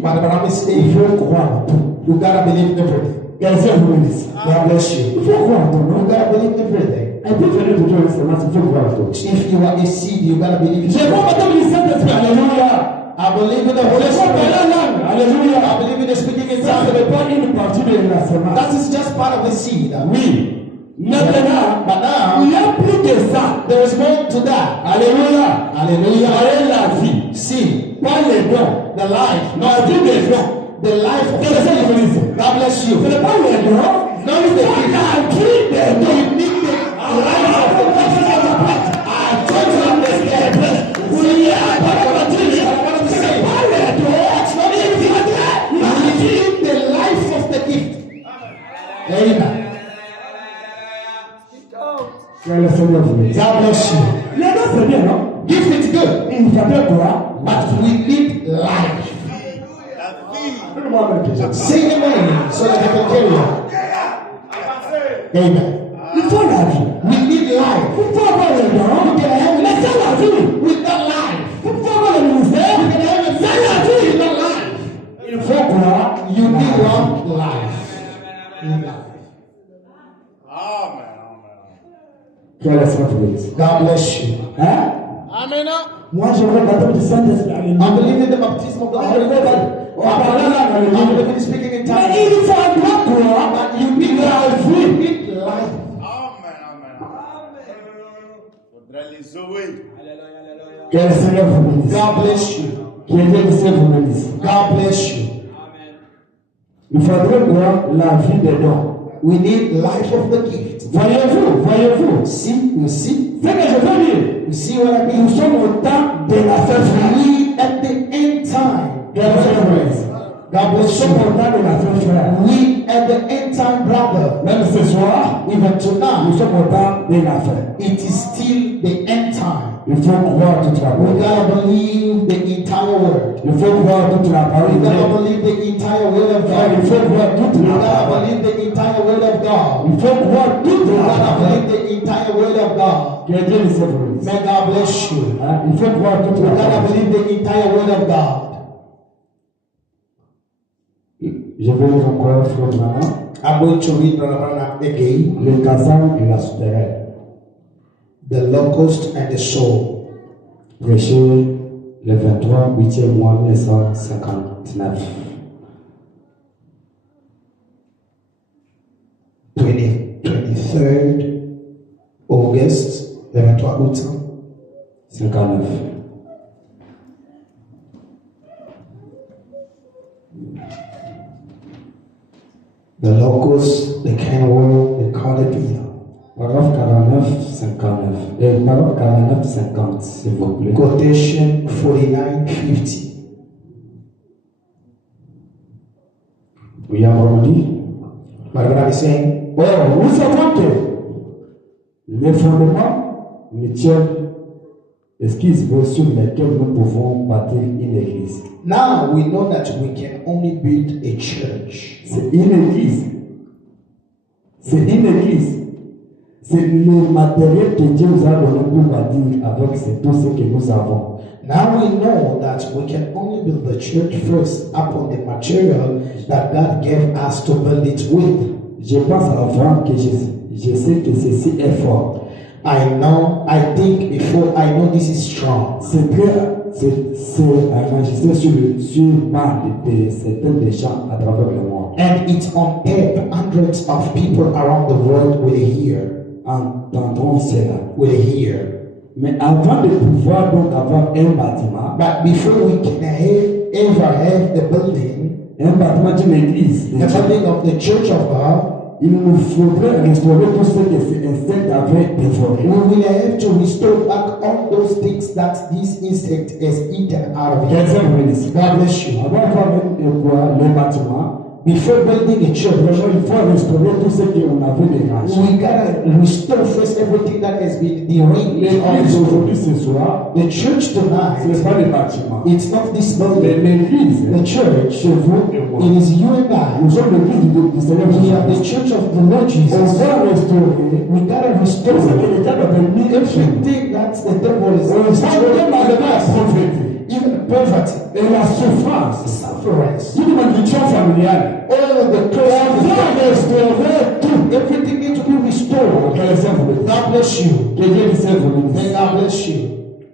but I'm saying, Il faut croire tout. you gotta believe everything. God bless you. Il faut croire tout, non? You gotta believe everything. Un peu venir de Dieu, c'est là, il faut croire tout. If you are a seed, you gotta believe it. J'ai pas entendu le Saint-Esprit, alléluia. I believe in the Holy J'ai pas parlé Spirit. en langue, alléluia. I believe in the speaking in Ça, ce tongues. n'est pas une partie de la semence. That is just part of the seed. Oui. Maintenant, But now, il y a plus que ça. there is more to that. Alléluia. Hallelujah. Voyez la vie. See, Pas les dons. the life, La vie des dons. the life of Que le Seigneur vous dise. God bless you. Ce n'est pas les dons. No, it's the C'est gift. la vie des dons. You need the life of the gift. I told you this is we are not going to c'est pas les dons. You need the life of the gift. Amen. Que le Seigneur vous dise. God bless you. Les dons, c'est bien, non? Gift is good, Il fallait quoi? but we need life. Donne-moi un peu. Say amen so that I can carry on. Amen. Il faut la vie. We need life. Il faut avoir les dons. You can have Mais it c'est la vie. without life. Il faut avoir le ministère. You can have it C'est la vie. without life. Il faut croire. You need one life. Que le Seigneur vous dise. God bless you. Hein? Amen. Moi, je veux baptême du Saint-Esprit. Alléluia. I believe in the baptism of the Holy Ghost. I believe in speaking in Mais tongues. il faudra croire. But you need La life. You vie. need life. Que le Seigneur vous dise. God bless you. Que Dieu du ciel vous dise. God bless you. Il faudrait croire la vie des dons. We need life of the gift. Voyez-vous. See, you see, Ce que je veux dire. you see what I Nous mean. sommes au temps de la fête frère. We at the end time. Que le Seigneur vous dise. God Nous bless sommes you. au temps de la fête frère. We at the end time, brother. Même ce soir, Even nous tonight, sommes au temps de la fête. it is still the end time. Il faut croire toute la We parole. gotta believe the entire word. Il faut croire toute la parole We de gotta Dieu. believe the entire word of Il God. faut croire toute We la gotta parole. believe the entire word of God. Il faut croire toute We la gotta parole. believe the entire word of God. Que Dieu le ciel vous dise. May God bless you. Hein? Il faut croire toute We la gotta parole. believe the entire word of God. Je vais lire encore Frère Branham, I'm going to read Brother Branham again. le Kazan et la souterraine. The locust and the soul. Prêché le 23 8e mois 1959. 23rd August, le 23 août. 59. The locust, the cankerworm, the caterpillar. Paragraphe 49, 59. Paragraphe 49, 50, s'il vous plaît. Quotation 49:50. Oui, on dit. But what I'm saying, Or, nous savons que les fondements ne tiennent sur lesquels nous pouvons bâtir une église. now we know that we can only build a church. C'est une église. C'est une église. C'est le matériel que Dieu nous a donné pour bâtir avec tout ce que nous avons. Now we know that we can only build the church first upon the material that God gave us to build it with. Je pense avant que je sais que ceci est fort. I think before I know this is strong. C'est enregistré sur bande de certains des gens à travers le monde. And it's on tape. Hundreds of people around the world will hear. Entendront cela. Will hear. Mais avant de pouvoir donc avoir un bâtiment, But before we can ever have a building, un bâtiment d'une église, the building of the church of God, il nous faudrait restaurer tout ce que cet instinct avait dévoré. we will have to restore back all those things that this instinct has eaten out of it. Quelqu'un vous dit, God bless you. avant de faire le bâtiment, Before building a church, Vraiment, il faut restaurer tout ce qu'on avait dégagé. we gotta restore first everything that has been deranged. L'église aujourd'hui, ce soir, The church ce n'est tonight, pas le bâtiment. it's not this Mais building. l'église, The church, c'est vous et moi. it is you and I. Nous sommes l'église du Seigneur We are the Jésus. church of the Lord On Jesus. va restaurer We gotta tout ce que restore le diable avait mis chez nous. everything that the devil is On va destroying même arriver à us. pauvreté Even poverty, et la souffrance, sufferance, toute malédiction familiale. all of the On curses, va restaurer tout. everything needs to be restored. Que le Seigneur vous bénisse. God bless you. Que Dieu du ciel vous May bénisse. God bless you.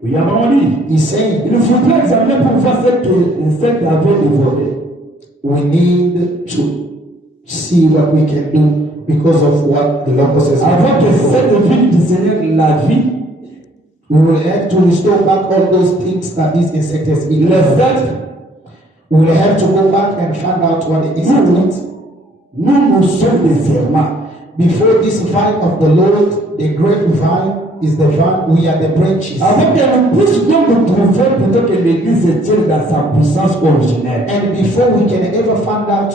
Oui, avant dit, He's saying il faudrait examiner pour voir ce que cette avait dévoré. we need to see what we can do because of what the locust has Avant que done. cette vie du Seigneur, la vie, We will have to restore back all those things that these insects has eaten. le fait, We will have to go back and find out what the insect eats. nous sommes des serments. Before this vine of the Lord, the great vine is the vine, we are the branches. Avant que nous puissions nous trouver, plutôt que l'Église se tienne dans sa puissance originelle. And before we can ever find out,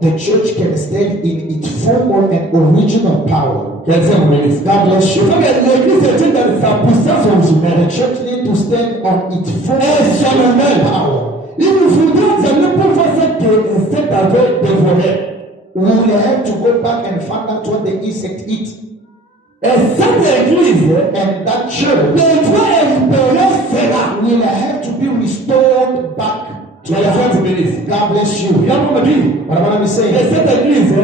the church can stand in its former and original power. Que le Seigneur vous bénisse. God bless Il you. faut que l'Église se tienne dans sa puissance The originelle. church needs to stand on its former Et solennelle. power. Il nous faudra examiner pour voir ce que cette avait dévoré. We will have to go back and find out what the insect eats. Et cette Église And that church devra espérer cela. will have to be restored back to Que le Seigneur vous bénisse. God bless you. Il y a un moment dit, What am I et saying? cette Église,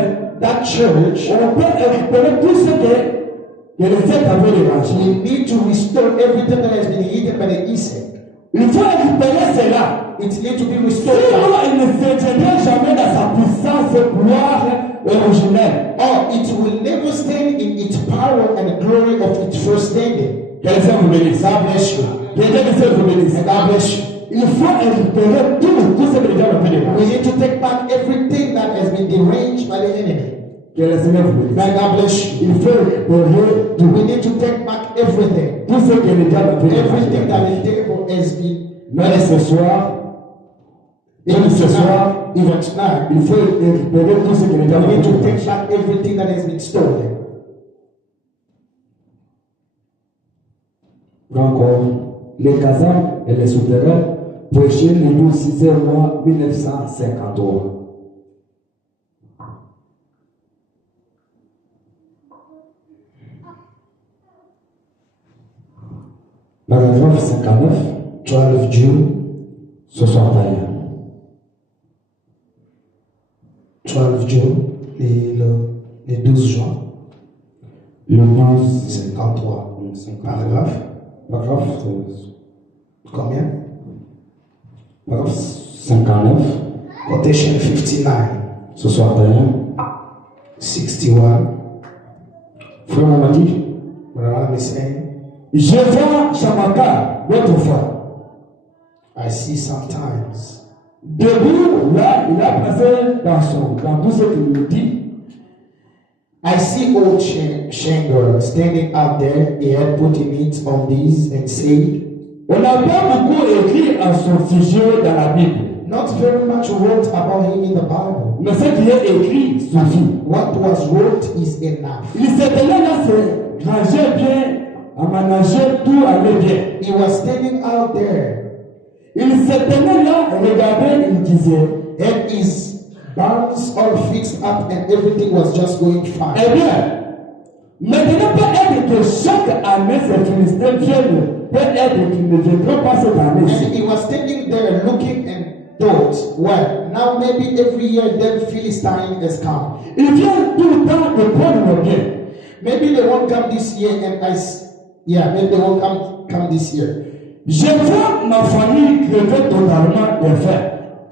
That church, on peut récupérer tout ce que les sectes avaient dérangé. we need to restore everything that has been eaten by the insect. Il faut récupérer cela. It needs to be restored Sinon, back. il ne se tiendra jamais dans sa puissance, gloire originelle. Or it will never stand in its power and glory of its first standing. Que le Seigneur vous bénisse. God bless you. Que Dieu du ciel vous bénisse. And God bless you. Il faut récupérer tout ce que les gens avaient dérangé. We need to take back everything that has been deranged by the enemy. Que le Seigneur vous bénisse. May God bless you. Il faut récupérer We need to take back everything. tout ce que les gens avaient Everything that dérangé. the devil has been. Même ce soir, Even ce soir, tonight, even tonight, il faut récupérer tout ce que les gens we avaient need to dérangé. take back everything that has been stolen. Encore, les casernes et les souterrains prêchaient le 12 mois 1953. Paragraphe 59, 12 June, 61. 12 June, les 12 juin, Le 12, 53. Paragraphe. paragraphe, Combien? paragraphe 59, Quotation 59, 61. 61. Frère Mamadi, What am I saying? je vois Chamaka, votre frère. I see sometimes Debout, là, il a placé dans tout ce qu'il nous dit. I see old Shanger standing out there. He had put in it on these and said, On n'a pas beaucoup écrit à son sujet dans la Bible. not very much wrote about him in the Bible. Mais ce qui est écrit suffit. What was wrote is enough. Il s'était là, c'est ranger bien, aménager, tout allait bien. He was standing out there Il s'était là, regardez, il disait, and his barns all fixed up and everything was just going eh fine. bien, maintenant peut être que chaque année, ces Philistins viennent, peut être qu'ils ne viendront pas cette And année. he was standing there looking and thought, well, now maybe every year then Philistine has come. Ils viennent tout le temps de prendre le bien. Maybe they won't come this year and maybe they won't come this year. Je vois ma famille crever totalement de faim.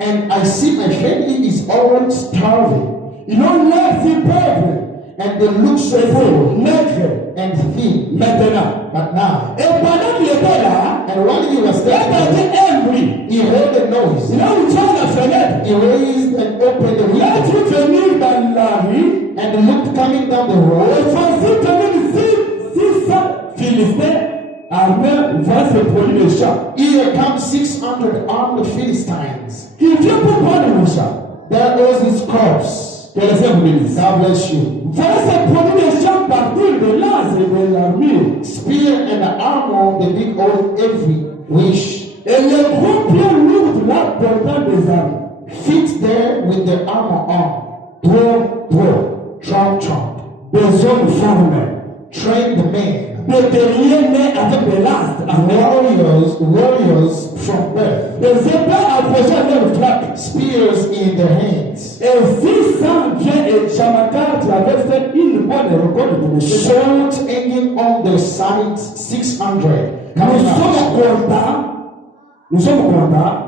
And I see my family is all starving. Ils ont l'air si pauvres, And they look so poor maigres, and thin. maintenant. But now, Et pendant qu'il était là, and while he was il a entendu standing un bruit. he heard a noise. Il a ouvert la fenêtre. He raised and opened the Il a window vu venir dans la rue. and looked coming down the road. Et voici venir 600 Philistins armés vont se produire le champ. Here come 600 armed Philistines. Qui vient pour prendre le champ. There goes his corpse. Que le Seigneur vous bénisse. God bless you. Voilà ces produits de champ partout, de lance et de l'armure. Spear and the armor, the big old every wish. Et les gros pieds lourds là portant des armes. Feet there with their armor on. Trump. Des hommes formés. Train the men. Des guerriers nés avec des lances. Warriors from birth. Des épées accrochées à leur flaque. Spears in their hands. Et 600 viens et Chamakar, tu avais fait une bonne récolte de monsieur. Swords hanging on their sides, 600. Nous sommes contents.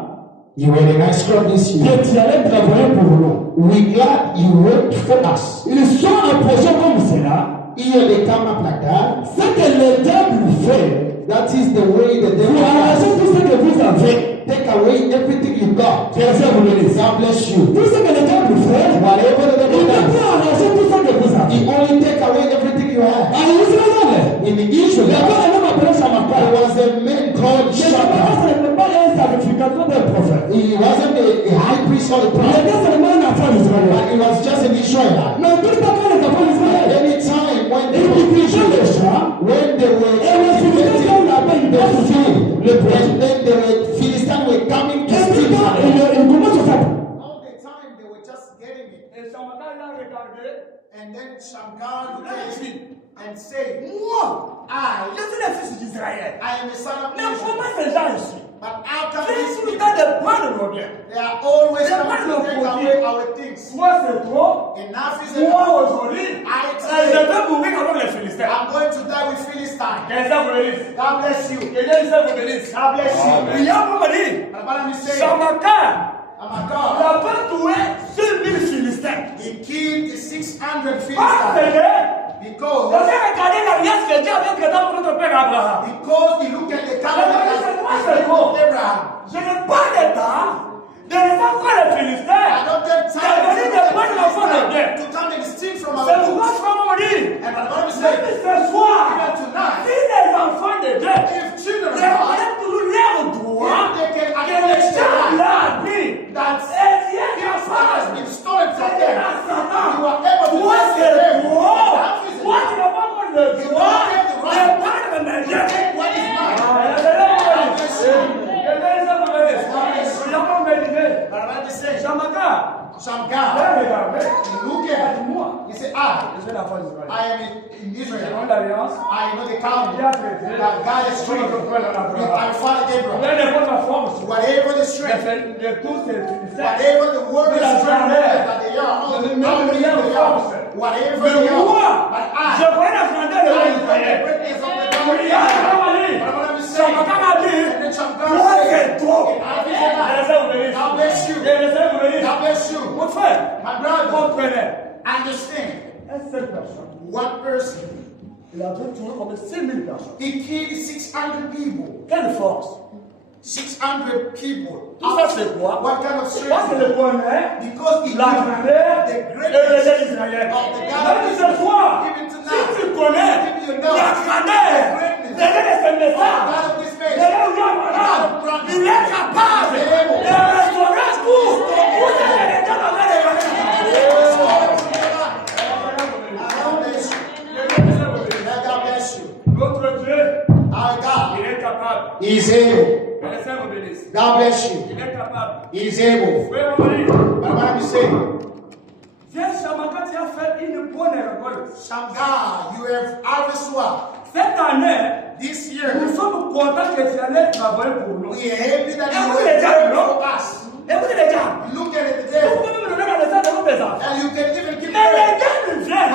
You had a nice crop this year. Que tu allais travailler pour nous. We're glad you worked for us. Ils sont approchés comme cela. Here they come up like that. Ce que le diable fait, that is the way the devil vous arrachez tout ce que vous avez. Take away everything you got. Que Dieu vous bénisse. God bless you. Tout ce que le diable fait, whatever the devil il ne does, peut arracher tout ce que vous avez. he only take away everything you have. En Israël, In the Israel, there was a man called Shammah. ce n'était pas une sacrification d'un prophète. He wasn't a high priest or a Il prophet, était seulement un enfant d'Israël. but he was just an Israelite. Mais tout le temps, les enfants d'Israël, Anytime when they ils were cultivaient les champs, when they were et les Philistins ont la-bas, ils doivent field, le and projet. then the Philistines were coming to Et steal puis, from quand them. ils commencent à faire. All the time they were just getting it. Et Shamakar l'a regardé. And then Shamgar looked Là, at il it dit, and said, moi, I je suis le fils d'Israël. am the son of Mais Israel. comment ces gens ici? But how come C'est these tout le people, temps de prendre nos biens. they are always They coming to want take to away our things. Moi, c'est trop. Enough is Moi, enough. aujourd'hui, I je today, vais mourir avec les Philistins. I'm going to die with Philistine. Que Dieu vous bénisse. God bless you. Que Dieu vous bénisse. God bless you. Il y a pour me dire, And what am I saying? Shamakar I'm a n'a God. pas tué 6000 Philistins. He killed the 600 Parce Philistines que, because vous avez regardé l'alliance que Dieu avait traitée pour notre père Abraham. he looked at the covenant that he made with Abraham. Je n'ai pas de temps de ne pas voir les Philistins. I don't have De time venir de prendre l'enfant de Dieu. to come and steal from C'est our pourquoi books. je vais vous dire, And what I'm même saying, ce soir, even tonight, si les enfants de Dieu if children les are remettent toujours leur droit, if they can que les acknowledge gens the là pris, that et Dieu est things that has capable been stolen from de dire them, à Satan, you are able to toi take c'est them. droit, That is toi tu n'as pas encore le You droit don't take the de right. prendre mes You biens. take what is mine. But what I'm saying, Shamgar, look at me. He said, I am in Israel. I know the county that God has trained with our father Abraham. Whatever the strength, whatever the word is strength that they are, all the knowledge they are, whatever they are, but I know the greatness of the God. But what I'm saying, and then Shamgar said, God bless you. God bless you. Mon frère, My brother, comprenez. understand, Un seul personne. one person, Il a tué comme 6000 personnes. he killed 600 people. Quelle force! 600 people. Tout ça, c'est quoi? What kind of Parce que strength? le bonheur, Because he la knew grandeur the et le greatness Dieu d'Israël. of the God Même of ce soir, Israel. Even si tonight, tu connais if you know la grandeur, le Dieu de ce the message, God of this le place, Dieu de Abraham, il est capable de restaurer tout. Vous avez les gens dans les God bless you. Notre Dieu, Our God il est capable. is able. Que le Seigneur vous bénisse. God bless you. Il est capable. He is able. Frère Marie, But what I'm saying, Dieu Shamakar, tu as fait une bonne récolte. Shamgar, you have harvested what? Cette année, This year, nous sommes contents que tu allais travailler pour nous. we are happy that you Écoutez are les gens, non? for us. Écoutez les gens. Look at it Vous there. pouvez même me donner dans le sein de vos enfants. And you can even give Mais les it. gens nous viennent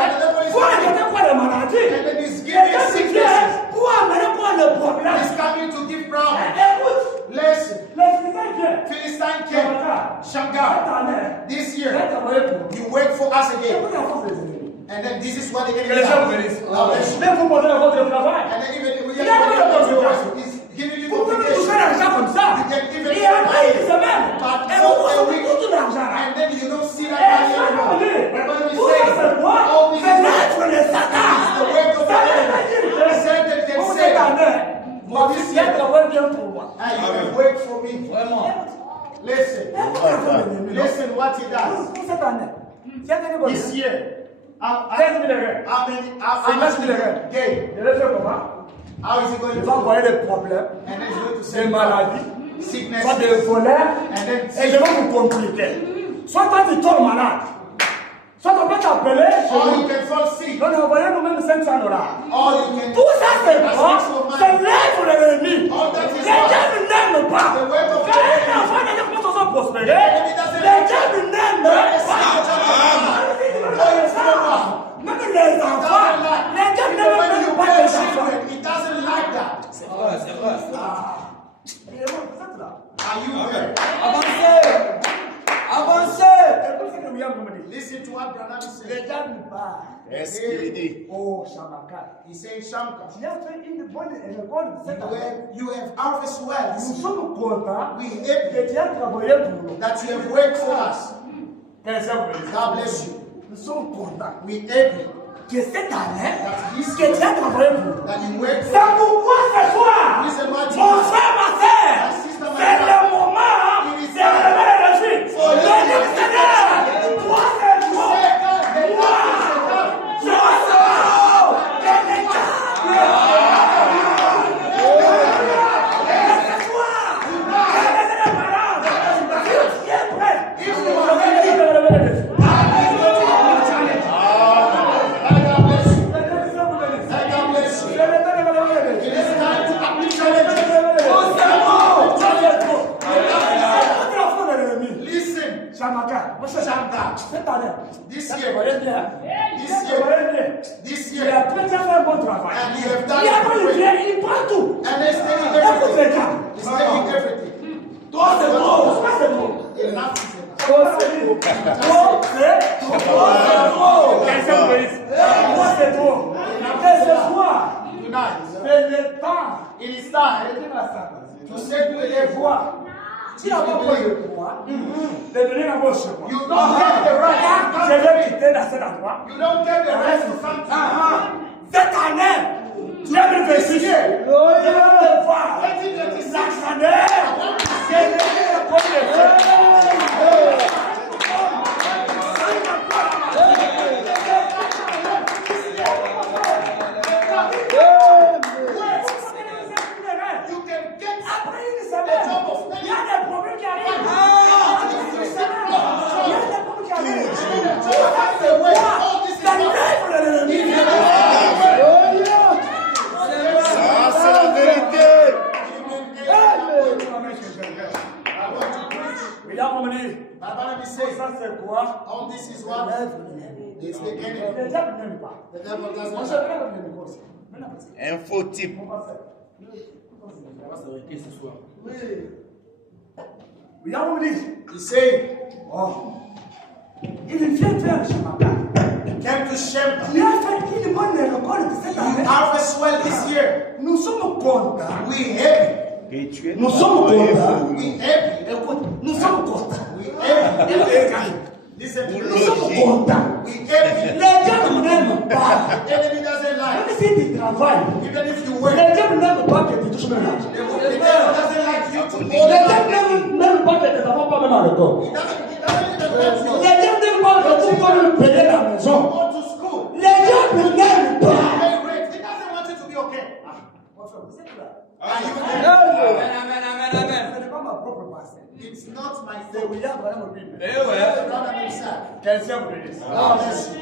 pour arrêter quoi les maladies. And then he's Les giving gens nous sicknesses. viennent pour amener quoi le problème. He's coming to give problems. Écoute, Listen, les Philistins viennent. Philistine came. Cette Shamgar, année, this tu year, vas travailler pour nous. you work for us again. Écoutez la force des ennemis. And then this is what the Que enemy les gens vous does. bénissent. God bless you. Mais vous posez la force de travail. And then even we Il y a are de complications. he's giving you Vous pouvez me toucher complications. l'argent comme ça. You can even Et après une semaine, et vous posez tout l'argent là. and then you don't see that Et money ça, anymore. dit, But what we tout say, ça c'est quoi? all this C'est is l'être de Satan. the work of the Ça veut enemy. dire Satan can vous say, êtes en for this Vous year, êtes bien pour moi. you have worked for me. Vraiment. Listen. Listen what he does. This year. How many gay? How is he going to do? And then he's going to say sickness. Soit des voleurs, And then et je vais vous compliquer. Soit toi tu tombes malade, soit on peut t'appeler, or you can fall sick. on a envoyé nous-mêmes $500. Or you can Tout ça c'est quoi? ask for C'est money. l'œuvre de l'ennemi. All that is Les diables n'aiment pas. The work of Quand un enfant n'est pas censé prospérer, les diables n'aiment pas. Même les enfants, les diables When n'aiment you pas bear les enfants. children, he doesn't like that. C'est vrai, c'est vrai. Are you there? Avancez! Avancez! Listen to what Branham is Les saying. diables parlent. Est-ce qu'il dit? Oh, Shamaka. He's saying, Shamka, Tu as fait une bonne école cette année. you have harvested well. Nous sommes contents We happy que tu as travaillé pour nous. that you have worked for us. Que le Seigneur vous bénisse. God bless you. Nous sommes contents We happy que cette année, that this que tu as travaillé pour nous. that you worked for C'est pourquoi ce soir, Listen what you mon do. frère, ma soeur, My sister, my c'est brother. le moment de révéler le Jésus. For you. Le Seigneur, toi c'est moi. Say, God, the Moi, Lord is je sors de l'état. God bless you. God bless you. It is time to uplift challenges. Listen, Shamka, this year, and you have done it. And it's taking everything. It's taking everything. Enough is enough. Tonight, it is time to say to the voix. Tu n'as pas besoin de moi de venir à chez moi. You don't get the right. Je vais quitter dans cet endroit. You don't get the right to something. Cette année, 2026, je vais voir la chandelle. C'est le comme le feu. You can get Après une semaine, il y a des problèmes qui arrivent. Il y a des problèmes qui arrivent. C'est l'œuvre de l'ennemi. Ça, c'est la vérité. William Momeni, Baba be saying, ça c'est quoi? all this is what it's the Le enemy. diable n'aime pas. The devil doesn't Moi, je like. vais le négocier. Un faux type. William Momeni, He's saying, oh, il vient faire le chemin. he came to Shemba. Il a fait une bonne récolte cette You année. harvest well this year. Nous sommes contents. We happy. Et tu es Nous sommes envoyé contents. pour We nous. happy. Écoute, nous sommes contents. We happy. Listen to Nous me. sommes contents. We happy. Les diables n'aiment pas. The enemy doesn't like. Même si tu travailles, Even if you work, les diables n'aiment pas que tu touches même l'argent. the devil doesn't like you to Les hold diables on. n'aiment pas que tes enfants pas même à l'école. He doesn't even let you Les diables n'aiment pas que tu vas lui payer la maison. go to school. Les diables n'aiment pas. Pay rent. He doesn't want you to be okay. Are you there? Ce n'est pas ma propre pensée. It's not my C'est fault. William Branham Bible. The Lord himself. Quel Dieu vous bénisse. God bless you.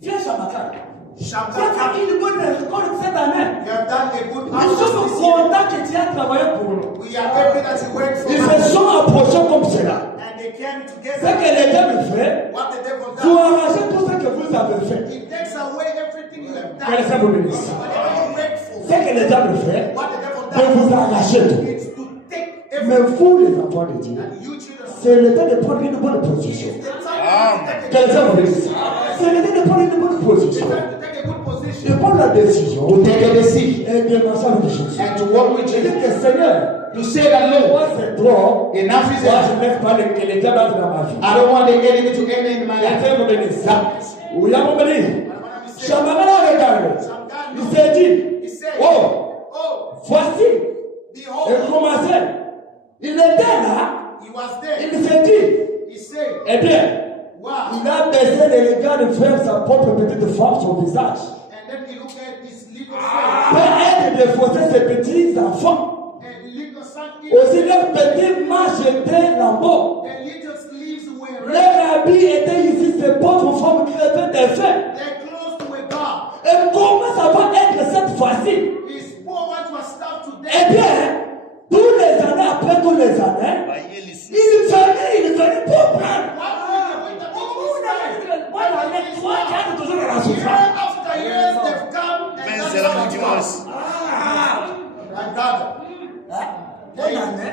Viens, Shamaka. Tu as Shamka, fait une bonne récolte cette année. you have done a good Nous harvest sommes this year. contents que tu as travaillé pour nous. We are happy that you worked for Ils us. se sont approchés comme cela. And they came Ce together. que les diables fait, What the devil pour does, arracher tout ce que vous avez fait. he takes away everything you have Que done. le Seigneur vous bénisse. Whatever you worked for, Ce que les diables fait, what the devil de vous does, arracher tout. it's to take Mais everything. vous, les enfants de Dieu, And you children, c'est le temps de prendre une bonne position. it's the time to take Que le Seigneur vous bénisse. C'est le temps de prendre une bonne position. a good De position. prendre la décision. To take a decision Et de marcher avec Jésus. and to walk with Je dis Jesus. que Seigneur, To say that Lord, moi c'est trop. enough is Moi enough. je ne laisse pas que les diables entrent dans ma vie. I don't want the enemy to enter in my Que le life. Seigneur vous bénisse. Oui, à mon béni. Chamamana regarde. Il s'est dit, He said, oh, oh, voici. Et behold, commencez. Il est était là, he was there. il s'est dit, He said, eh bien, wow. il a baissé les regards de faire sa propre petite forme, son visage. And then he looked at his little Peut face. être défausser ses petits enfants. And little son, Aussi, leurs petits manches étaient lambeaux. the little sleeves were red. Leurs habits étaient ici, ces pauvres femmes qui avaient des faits. Their clothes were gone. Et comment ça va être cette fois-ci? His poor ones were starved to Eh death. bien, tous les années, après tous les années, Voyez les sous. il venait pour prendre. Toujours dans la Year souffrance. after year, they've come and Mais that's c'est la how it's concurrence. gone. My brother, Bonne année.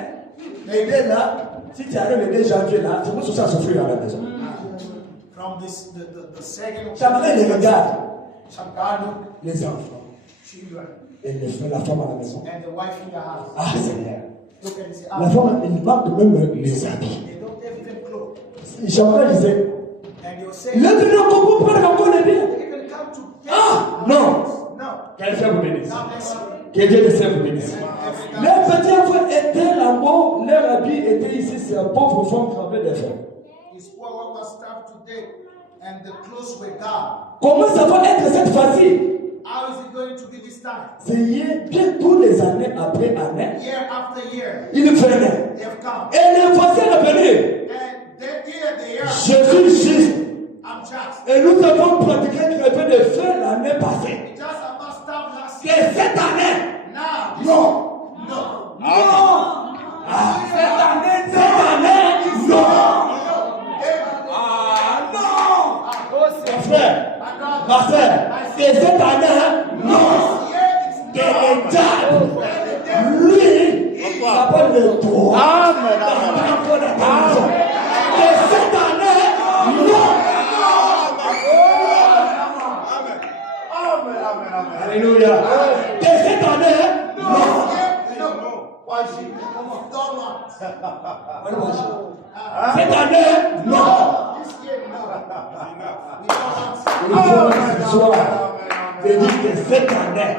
Les deux là, si tu arrives le 2 janvier là, tu peux chercher à souffrir à la maison. from this, the second J'aimerais les regards, Shagadu, les enfants, children, et la femme à la maison. and the wife in the house. Ah Seigneur. Look at this. La femme, il manque de même les habits. They don't have even clothes. J'aimerais disait, And they'll say, le venant qu'on peut prendre encore les biens. they even come to get Ah, non. No. Quel Dieu vous bénisse. God bless you. Que Dieu vous bénisse. Leurs petits enfants étaient lambeaux, leurs habits étaient ici, c'est un pauvre femme qui avait des femmes. His poor one was starved to death, and the clothes were gone. Comment ça va être cette fois-ci? How is it going to be this time? C'est bien tous les années après année, Year after year, il venait. they have come. Et les voisins est venu. And that year, the year, Je suis juste. I'm just. Et nous avons pratiqué un peu de feu l'année passée. Just about starved last Et year. cette année, Now, this non. no. Non. Ah, cette année, non. Ah, non. Mon frère, ma soeur, et cette année, non. Que le diable, lui, il n'a pas le droit. Amen, Et cette année, non. Alléluia. Et cette année, non. Cette année, non. Il faut ce soir te dire que cette année,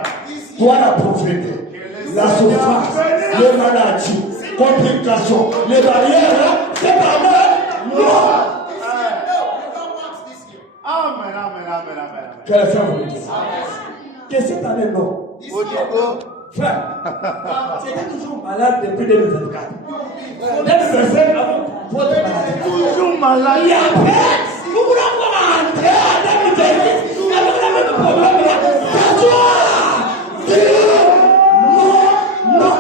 toi la prophétie, la souffrance, les maladies, complications, les barrières, cette année, non. Que le Seigneur vous bénisse. Que cette année, non. Frère, j'étais toujours malade depuis 2024. 2025, avant votre maladie. Toujours malade. Et après, nous voulons encore entrer en 2026 avec le même problème là. S'asseoir. Dieu, non, non.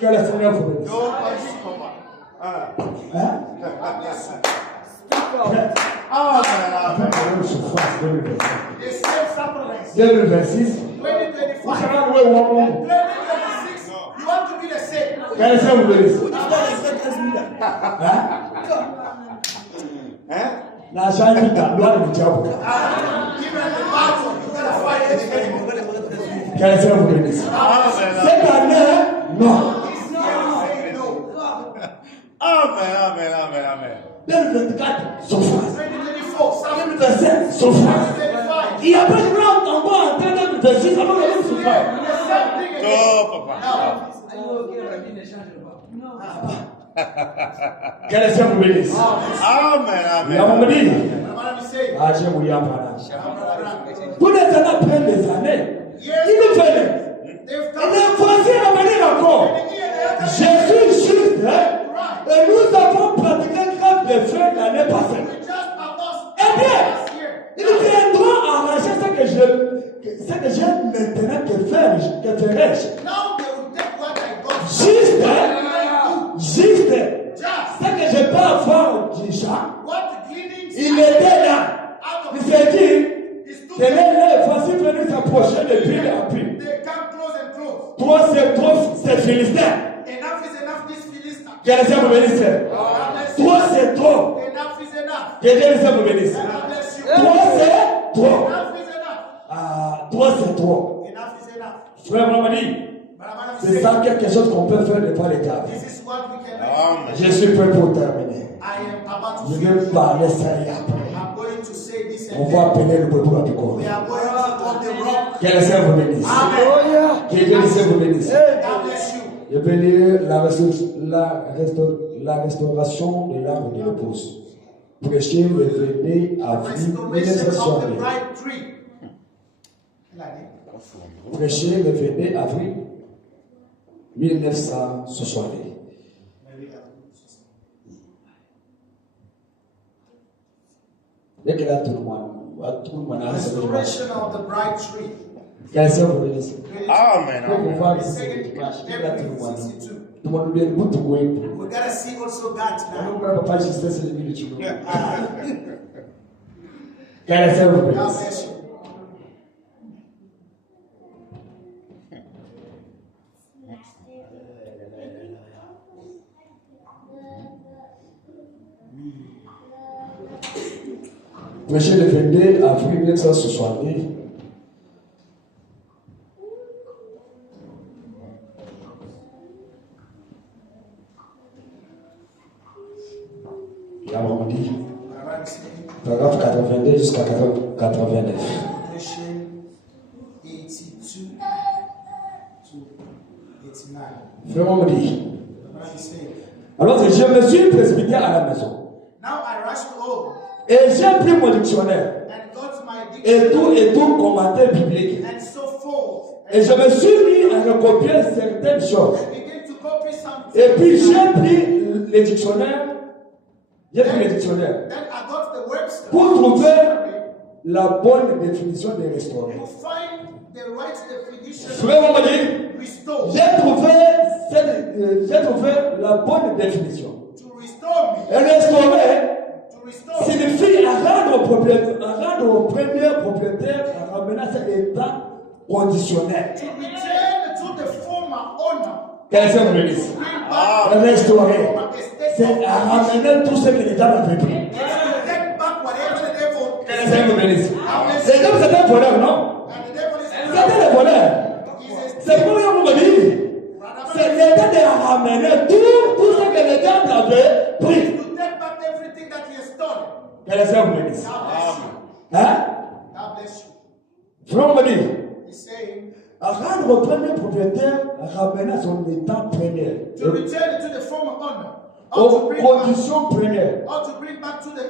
Que le Seigneur vous bénisse. Hein? Frère, souffrance 2026. The same sufferings. 2026. 2025. Vous savez où est mon monde? 2026. You want to be the same. Que le Seigneur vous bénisse. Hein? L'argent est dans gloire du diable. Even the battle, you gotta fight it again. Que le Seigneur vous bénisse. Cette année, non. This year, no. Amen. 2024, souffrance. 2024, 2027, souffrance. 2025. Il n'y a pas de blanc encore en train de 2026 avant la souffrance. The same thing again. Oh, papa. Que le Seigneur vous bénisse. Il a Amen. dit, What am I saying? ah, je vous y apprends. Tous les années après les années, il venait. They've Et come. les voisins revenaient encore. Je suis juste, hein? Et nous avons pratiqué grave de feu l'année passée. Just about Eh bien, last year. il viendra arranger ce que j'ai maintenant que faire, que ferai-je. Now they will take what I got. Juste, juste, Just ce que je peux avoir déjà, what gleanings il était là. out Il of s'est dit, is too tenez-les, voici venir s'approcher de pile à pile. They come close and close. Toi, c'est trop, c'est Philistin. Enough is enough, this Philistine. Que le Seigneur vous bénisse. God bless you. Toi, c'est trop. Enough is enough. Que Dieu le Seigneur vous bénisse. God bless you. Toi, c'est trop. Enough is enough. Ah, toi, c'est trop. Enough is enough. Frère Mamadi, But I'm gonna c'est say, ça quelque chose qu'on peut faire devant les tables. this is what we can do. Amen. Je suis prêt pour terminer. I am about Je to vais say, parler ça et après. I'm going to say this On and va then appeler le Bobo à Pico. we are going to call the rock. Que le Seigneur vous bénisse. Amen. Que Dieu le Seigneur vous bénisse. God bless you. Je vais lire la restauration de l'arbre de l'épouse. Prêcher le 22 avril Restoration of the 1960. bride tree. Prêcher le 22 avril 1960. Dès que là, tout le monde a Restoration of the bride tree. Quel Seigneur vous bénisse. Amen. Pour voir Second tout le monde. 62. Tout le monde bien pour tout le monde. We gotta see also God Nous tonight. ne pouvons pas juste se lever du tout. Quel Seigneur vous God bénisse. bless you. Prêcher le 22 avril 1960. Il a vraiment dit, paragraphe 82 jusqu'à 89. Revelation 82 to 89. Vraiment me dit. What he said. Alors que je me suis précipité à la maison. Now I rushed home Et j'ai pris mon dictionnaire and got my et dictionary tout commentaire biblique. and so forth. Et je me suis mis à recopier certaines choses. I began to copy something. Et puis j'ai pris le dictionnaire. J'ai pris le dictionnaire Then I got the Webster pour trouver dictionary la bonne définition des restaurants. to find the right definition Vraiment me dit, of restore. j'ai trouvé la bonne définition. To restore me. Et restaurer To restore me. signifie à rendre au premier propriétaire, à ramener à cet état conditionnel. To return to the former owner. Quel Seigneur vous bénisse. Bring back Restaurer, the former estate c'est of à ramener tout ce que les diable avait pris. It's to take back whatever the devil Quel Seigneur vous bénisse. has Les diables c'était un voleur, non? and the devil is C'était des voleurs. C'est pour ça qu'on me dit. C'est l'état de ramener tout ce que les diable avait pris. to take back everything that he has stolen. Quel Seigneur vous bénisse. God bless you. Hein? God bless you. Frère me dit. He's saying À rendre au premier propriétaire, à ramener à son état premier. to return it to the former owner. Or Aux to bring back, conditions premières. or to bring back to the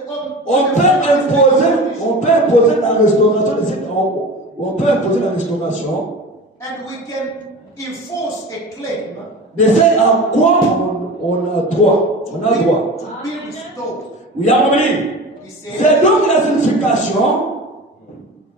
On peut imposer la restauration de cette on peut imposer la restauration and we can enforce a claim de ce à quoi on a droit. On a droit. to be restored. Oui, à mon avis. He said, C'est donc la signification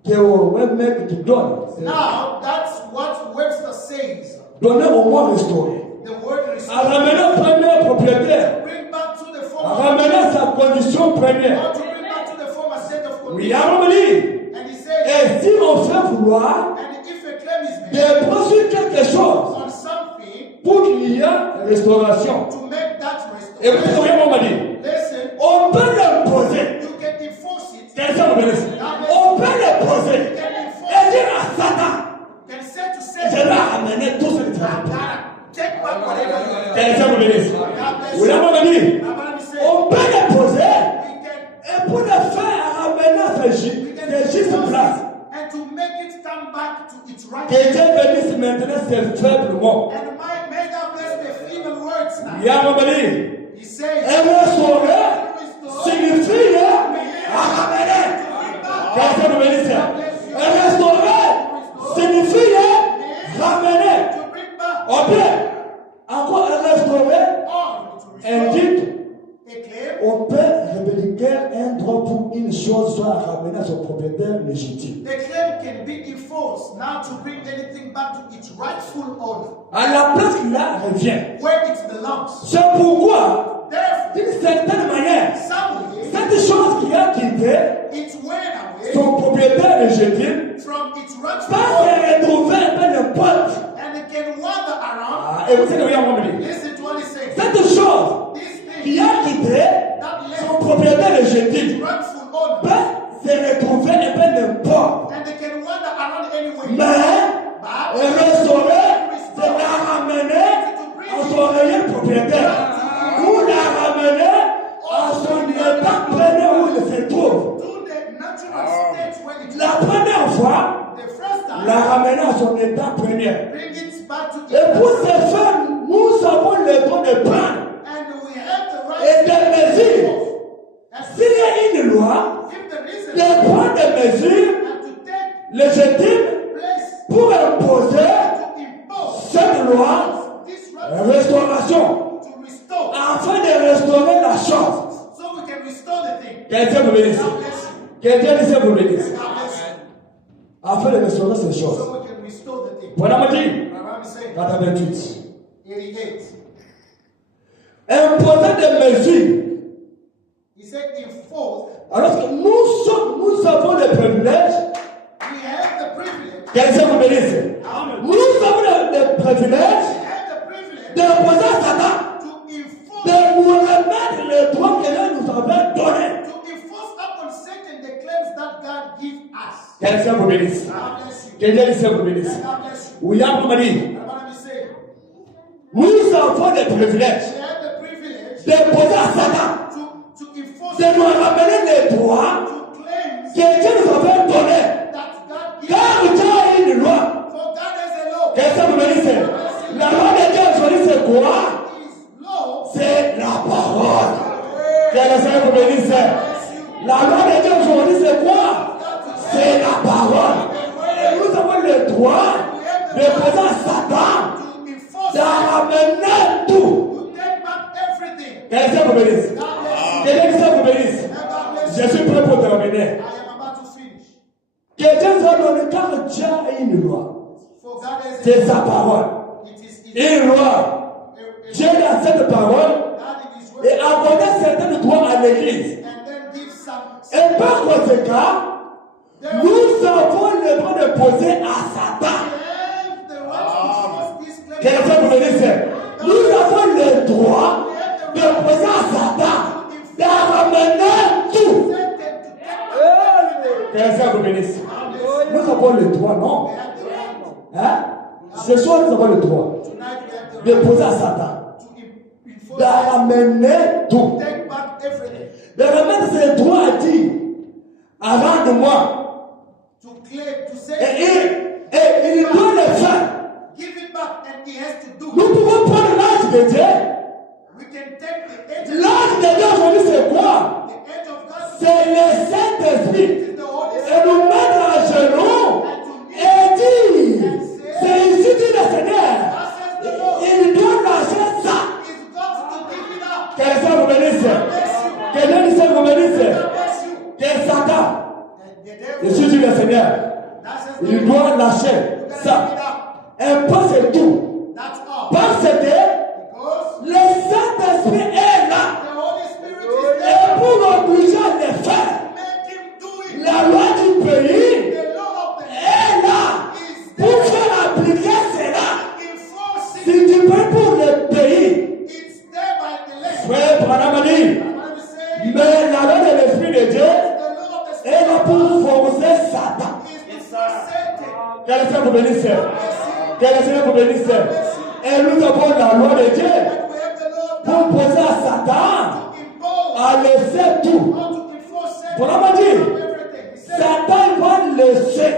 que le mec qui donne. now that's what Webster says. Donner au moins restaurer. The word À restore. ramener au premier propriétaire. Bring back to the À former ramener sa condition première. or to bring back to the former state of Oui, condition. à mon avis. And he said, Et si on fait vouloir and if a claim is made de produire quelque chose on something pour qu'il y ait restauration. to make that Et vous restoration, savez, on m'a dit, listen, on peut l'imposer. you can enforce it. Quelqu'un me bénisse. On peut l'imposer. You can Et enforce dire à Satan, it. You can say to je Satan, vais ramener tout ce que tu as fait. take back whatever you have. Quelqu'un me bénisse. God bless Vous you. l'avez dit, Now, let me say, on peut l'imposer. we can Et pour le faire ramener à ses justes places. and to make it come back to its right. Que Dieu bénisse maintenant ses faibles mots. And may God bless the feeble words now. Il y a un moment donné, He says, et restaurer signifie à ramener. Quelqu'un me bénisse. Et restaurer signifie ramener. to bring back On peut encore restaurer or to restore indique a claim. on peut révéler un droit pour une chose soit ramenée à son propriétaire légitime. The claim can be enforced now to bring anything back to its rightful owner, À la place qu'il a revient. where it belongs. C'est pourquoi, Therefore, d'une certaine manière, somewhere cette chose qui a quitté it went away son propriétaire légitime from its rightful va owner se retrouver peu n'importe. and it can wander around. Et vous savez, regarde mon ami. Listen to what he says. Cette chose This qui thing a quitté that son left propriétaire its légitime rightful owner va se retrouver un peu n'importe. and they can wander around anywhere. Mais restaurer, c'est la ramener à son réel propriétaire. Ou la ramener à son état premier où il se trouve. To the natural state where it La première fois, the first à son état premier. Bring it back to Et pour the ce faire, nous avons le droit de prendre and we have the et right des mesures. and S'il y a une loi, if the reason de prendre des mesures and to take légitimes place pour imposer to impose cette loi, this right restauration, to restore afin de restaurer la chose. so we can restore the thing. Que Dieu vous bénisse. God bless you. Que Dieu ici vous bénisse. God bless you. Afin de restaurer ces choses. So we can restore the thing. Voilà, me dit, Abraham is saying 88. 88. Imposer des mesures. He said enforce. Alors que nous avons le privilège, We have the privilege. que Dieu vous bénisse. Nous avons le privilège We have the privilege d'imposer à Satan to enforce de nous remettre le droit que Dieu nous avait donné. to enforce upon Satan the claims that God gives us. Que Dieu vous bénisse. God bless you. Que Dieu ici vous bénisse. God bless you. William m'a dit, Abraham is saying nous avons le privilège we have the privilege d'imposer à Satan to enforce de nous ramener les droits to claims que Dieu nous avait donnés. that God gives. Car Dieu a une loi. For God has a law. Que Dieu vous bénisse. La loi de Dieu aujourd'hui c'est quoi? His law C'est la parole. Que le Seigneur vous bénisse. La loi de Dieu aujourd'hui c'est quoi? C'est la parole. Et nous avons le droit de poser à Satan to enforce de ramener tout. to take back everything. Que le Seigneur vous bénisse. God bless Que you. Dieu vous bénisse. And God bless Je you. suis prêt pour terminer. I am about to finish. Que Dieu nous a donné car Dieu a une loi. For God has C'est a sa parole. it is his Une loi. a- Dieu a cette parole God in his word et a donné certains droits à l'église. and then give some Et par conséquent, nous avons le droit de poser à Satan. have the right to enforce this claim. Que le Seigneur vous bénisse. Nous avons le droit de poser à Satan de ramener tout. Satan to take back everything. Que le Seigneur vous bénisse. Nous avons le droit, non? We have the right. Hein? Ce soir, nous avons le droit Tonight we have de the right poser à Satan to enforce de ramener tout. take back everything. De remettre ses droits à dire, avant de moi. To claim, to say, Et il doit le faire. give it back, and he has to do Nous it. pouvons prendre l'âge de Dieu. We can take the edge L'âge de Dieu aujourd'hui, c'est quoi? the edge of God. C'est le Saint-Esprit. It is the Holy Et Spirit. nous mettre à genoux et dire, c'est ici dit le Seigneur. Il doit lâcher ça. He's got to give it up. Que le Seigneur vous bénisse. Bless you. Que Dieu nous vous bénisse. God bless you. Que Satan, And the devil, ici dit le Seigneur, that's his il doit lâcher ça. Et pas c'est tout. That's all. Parce que Because le Saint-Esprit est là. the Holy Spirit is Et there. pour obliger à le faire, Make him do it. la loi du pays The law of the est là is pour there. faire appliquer cela. Enforce Si it. tu peux pour le pays, It's there by the land. frère Branham dit, I'm saying mais la loi de l'Esprit de Dieu the law of the est là Spirit pour forcer Satan. is to force Satan. Que le Seigneur vous bénisse. Que le Seigneur vous bénisse. Et nous avons la loi de Dieu And we have the law of pour God poser à Satan to impose à laisser tout. how to enforce Satan Branham a dit, from everything. He said, Satan va laisser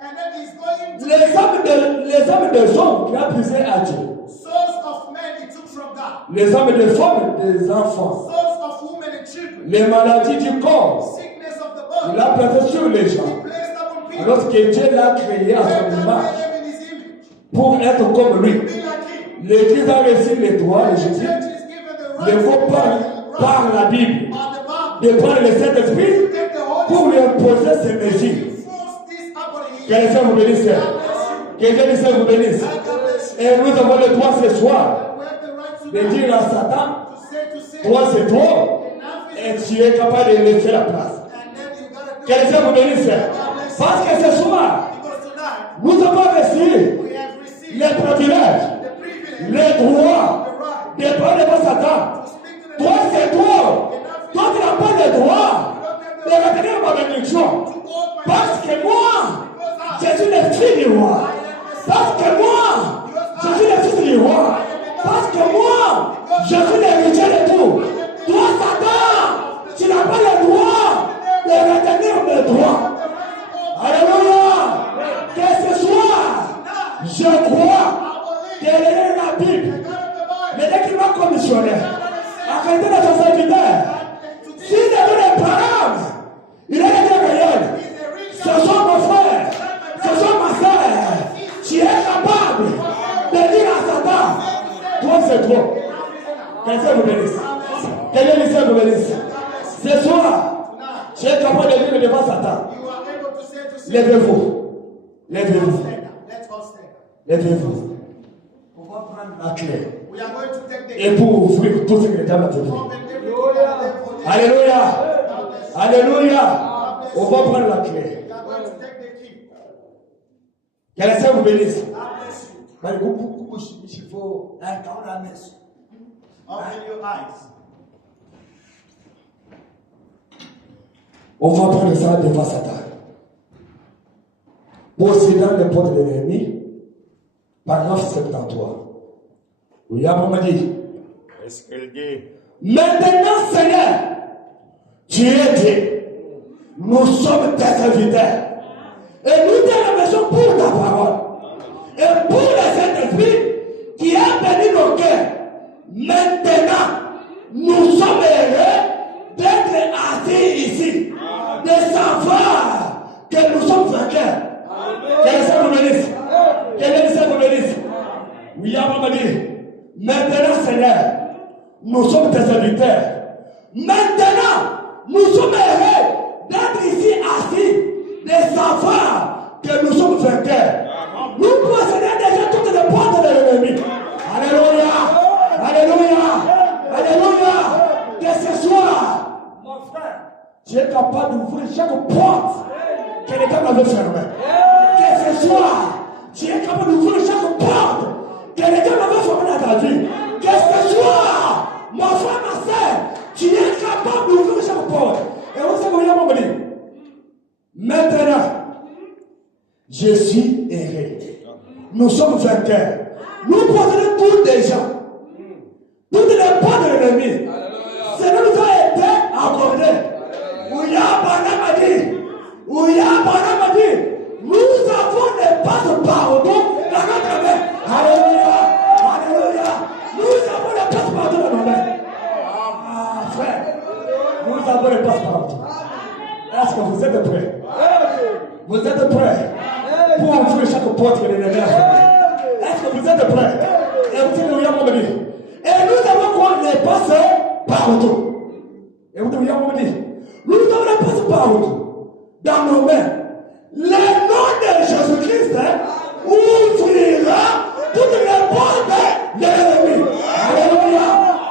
and then he's going to les hommes des hommes qui a brisé à Dieu. souls of men he took from God, Les hommes des femmes, des enfants. souls of women and children, Les maladies du corps, sickness of the il body. a placé sur les He gens. placed upon people. Alors que Dieu l'a créé à And son that image made them in his image. pour être comme lui. Be like him. L'Église a reçu les droits The légitimes. church is given the Il right faut par la Bible by the Bible de prendre le Saint-Esprit take the Holy pour lui Spirit imposer ses mesures. enforce this upon him. Que le Seigneur vous bénisse. Que Dieu le Seigneur vous bénisse. God bless you. Et nous avons le droit ce soir We have the right to de dire à Satan, to say toi c'est toi, enough is et tu es capable de laisser la place. and then you gotta do Que le it. Seigneur vous bénisse. Parce que ce soir, Because tonight nous avons reçu we have received les privilèges, the privilege, les droits the right de parler devant Satan. to speak to the Toi c'est toi. Toi tu n'as pas le droit de retenir ma bénédiction. to hold my Parce que moi, je suis le fils du roi. Parce que moi, je suis le fils du roi. Parce que moi, je suis l'héritier de tout. Toi, Satan, tu n'as pas le droit de retenir mes droits. Alléluia. Que ce soir, Je crois que la Bible, les écrivains commissionnaires, à qualité de son serviteur, s'il est des paroles, il est des réels. Ce sont nos frères, ce sont ma soeur. Tu es capable de dire à Satan, toi c'est trop. Quelqu'un vous bénisse. Quelqu'un vous bénisse. Ce soir, tu es capable de dire devant Satan. Levez-vous. Levez-vous. Levez-vous. On va prendre la clé. Et pour ouvrir tout ce que les dames ont dit. Alléluia. Alléluia. On va prendre la clé. Que le Seigneur vous bénisse. On va prendre ça devant Satan. Possédant les portes de l'ennemi, paragraphe 73. Oui, il y a vraiment dit. Est-ce qu'elle dit? Maintenant, Seigneur, tu es Dieu. Nous sommes tes serviteurs. Et nous te remercions pour ta parole. Et pour le Saint-Esprit qui a béni nos cœurs. Maintenant, nous sommes heureux d'être assis ici. De savoir que nous sommes vainqueurs. Que le Seigneur vous bénisse. Que le Seigneur vous bénisse. Oui, il y a vraiment dit. Maintenant, Seigneur, nous sommes tes serviteurs. Maintenant, nous sommes heureux d'être ici assis, de savoir que nous sommes vainqueurs. Nous possédons déjà toutes les portes de l'ennemi. Alléluia. Alléluia. Alléluia. Que ce soir, mon frère, tu es capable d'ouvrir chaque porte que les gens avaient fermée. Que ce soir, tu es capable d'ouvrir chaque porte que les gens avaient fermée dans ta vie. Que ce soir, mon frère, ma soeur, tu es capable d'ouvrir chaque porte. Et vous savez comment on dit? Maintenant, je suis heureux. Nous sommes vainqueurs. Nous possédons tout déjà. Toutes les portes de l'ennemi. Cela nous a été accordé. Ouya Banam a dit. Ouya Banam a dit. Nous avons les passe-pardon dans notre main. Alléluia. Alléluia. Nous avons les passe-pardon dans nos mains. Ah, frère. Nous avons les passe-pardon. Est-ce que vous êtes prêts? Vous êtes prêts pour ouvrir chaque porte que l'ennemi a fermée? Est-ce que vous êtes prêts? Et vous êtes où il dit? Et nous avons quoi? Les passe-pardon. Et vous devez me dire, nous avons les passe-pardon dans nos mains. Le nom de Jésus-Christ ouvrira toutes les portes de l'ennemi. Alléluia.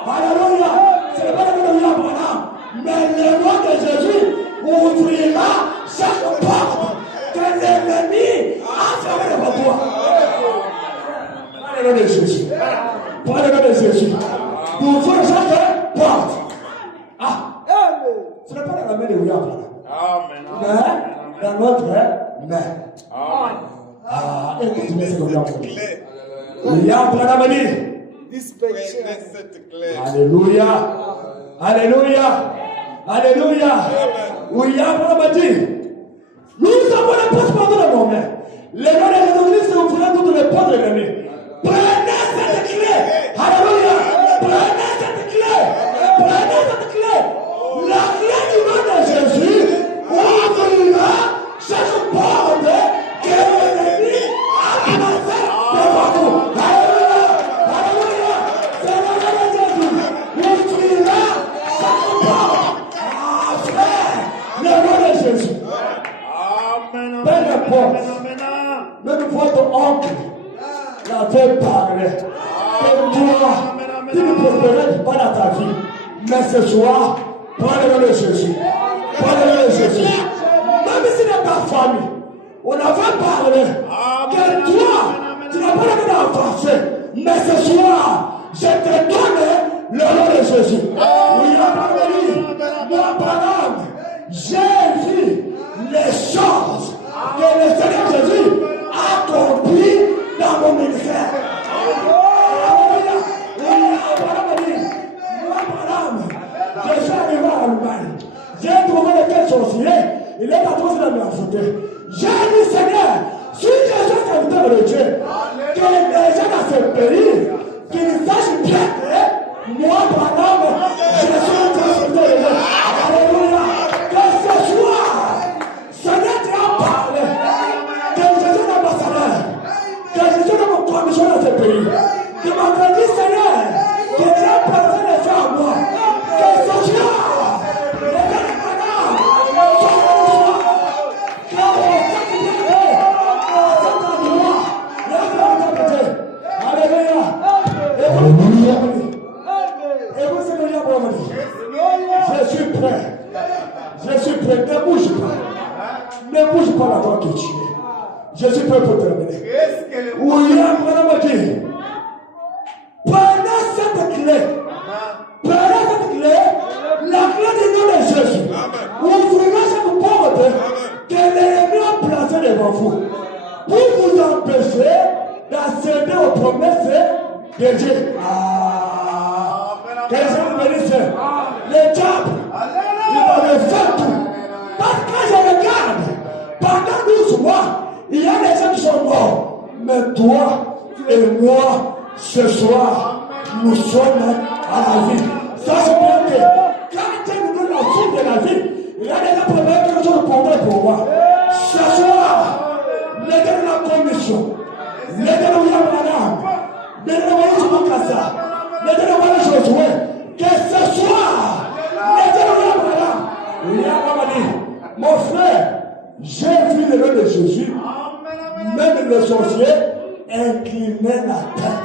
Alléluia. C'est pas le nom de Abraham, mais le nom de Jésus ouvrira chaque porte que l'ennemi a fermée devant toi. Par le nom de Jésus. Par le nom de Jésus. Nous ouvrons chaque porte. Ah. Ce n'est pas dans la main de William. Mais dans notre main. Ah, écoutez ce que William dit. William Branham dit. Alléluia. Alléluia. Alléluia. William Branham dit. Nous avons les passe-pardon dans nos mains. Les noms de Jésus-Christ ouvrira toutes les portes de l'ennemi. Prenez cette clé. Alléluia. Prenez cette clé. Prenez cette clé. La clé du nom de Jésus ouvrira chaque porte que l'ennemi a placée devant nous. Alléluia. Alléluia. C'est le nom de Jésus. Ouvrira chaque porte. Ah, frère. Le nom de Jésus. Peu importe. Même votre oncle l'avait parlé. Que toi, tu ne prospérais pas dans ta vie. Mais ce soir, prends le nom de Jésus. Prends le nom de Jésus. Même si dans ta famille, on avait parlé que toi, tu n'as pas le droit d'avancer. Mais ce soir, je te donne le nom de Jésus. Oui, mon parent, j'ai vu les choses que le Seigneur Jésus a accompli dans mon ministère. Je suis arrivé à Allemagne. J'ai trouvé lequel sorcier. Il est à toi sur la mer. J'ai dit, Seigneur, si je suis serviteur de Dieu, vie. Je m'entends dit, Seigneur, que tu as pensé les gens à moi. Que ce soir, les madame, Alléluia. Et vous, Seigneur, je suis prêt. Je suis prêt. Ne bouge pas. Ne bouge pas la voix que tu es. Je suis prêt pour terminer. William Branamaki. Pendant cette clé, la clé du nom de Jésus, ouvrira cette porte que l'ennemi a placée devant vous pour vous empêcher d'accéder aux promesses de Dieu. Qu'est-ce que vous me dites? Le diable, il m'avait fait tout. Parce que je regarde, pendant 12 mois, il y a des gens qui sont morts. Mais toi et moi, ce soir, nous sommes à la vie. Ça c'est bien que quand Dieu nous donne la suite de la vie, il y a déjà préparé quelque chose pour moi. Ce soir, mettez la commission. Mettez-le où il y a madame. Mettez-le où il y a Makassa. Mettez-le où il y a Josué. Que ce soir, mettez-le où il y a madame. Il y a Mamadi. Mon frère, j'ai vu le nom de Jésus. Même les sorciers inclinaient la tête.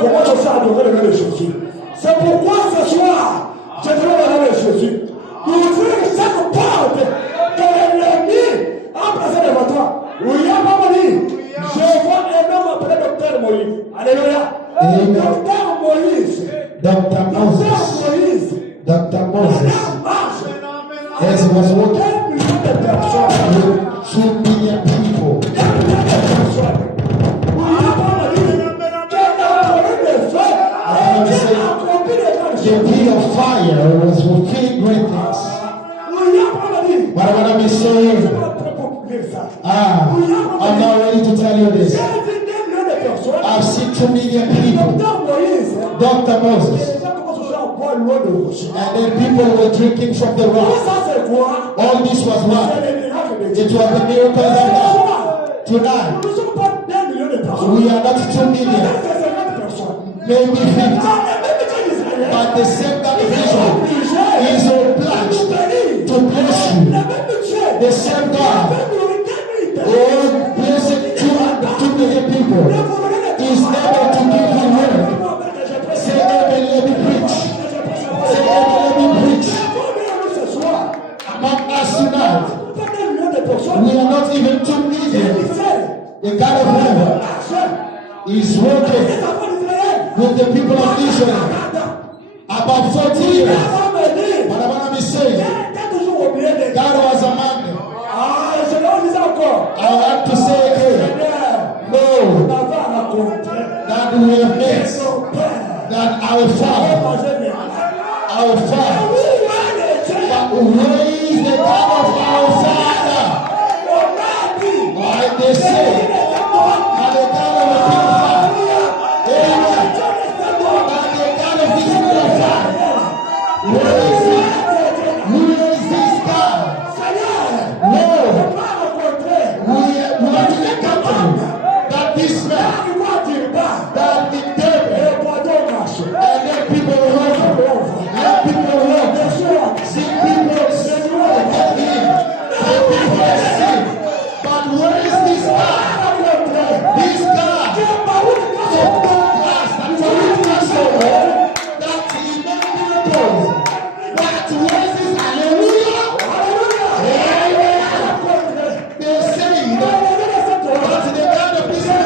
Comment je sais adorer le nom de Jésus? C'est pourquoi ce soir, je te le nom de Jésus. Ouvrir cette porte que l'ennemi a placée devant toi. Oui, il y a pas dit. Je vois un homme appelé Docteur Moïse. Alléluia. Docteur Moïse. Dr. Moses. Dr. Moses. As he was walking with 2 million people. The pit of fire was fulfilling great things. What am I saying? I'm not ready to tell you this. I've seen 2 million people. Dr. Moses. And then people were drinking from the rock. All this was what? It was the miracle of God. Tonight, we are not 2 million, maybe 50. But the same God vision is obliged to bless you. The same God, oh, blessed 2 million people, is able to give you word. Say amen, let me preach. Say amen, let me preach. Among us tonight, we are not even 2 million. The God of heaven is working with the people of Israel. About 40 years. What am I saying? God was among them. I have to say again, no, that we have missed, that our Father, but raise the God of our Father. Why they say, that the God of the King Father, amen, that the God of Israel Father, who is this God? No, we are to the country that this man, that the devil, and then people run, let people run, see people get in, let people see. But where is this God? This God, so blessed and so that he made miracles. But where is this? Hallelujah! Amen! They say that the God of this man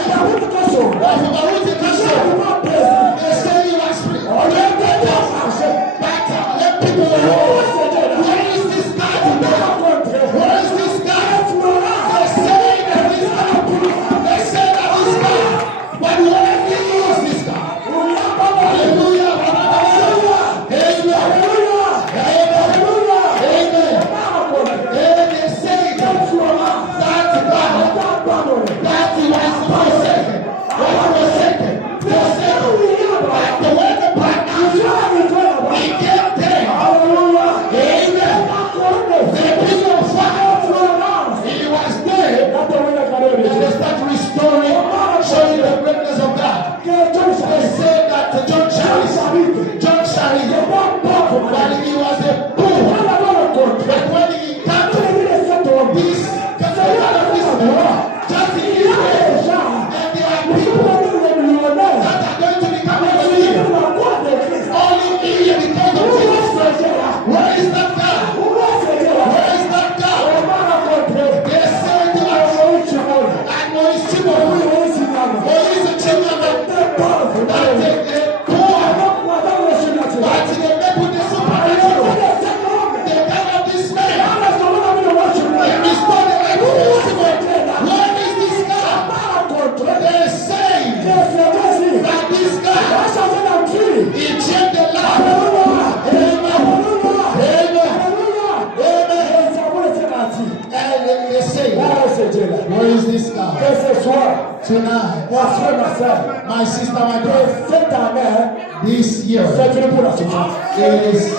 Tonight, Mon frère, ma soeur, my sister, my brother, cette année, this year c'est fini pour la souffrance. is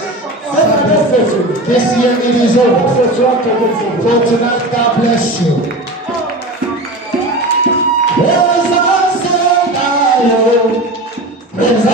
Cette année, c'est fini. this year it is over. Ce soir, que Dieu te For tonight, God bless you. Praise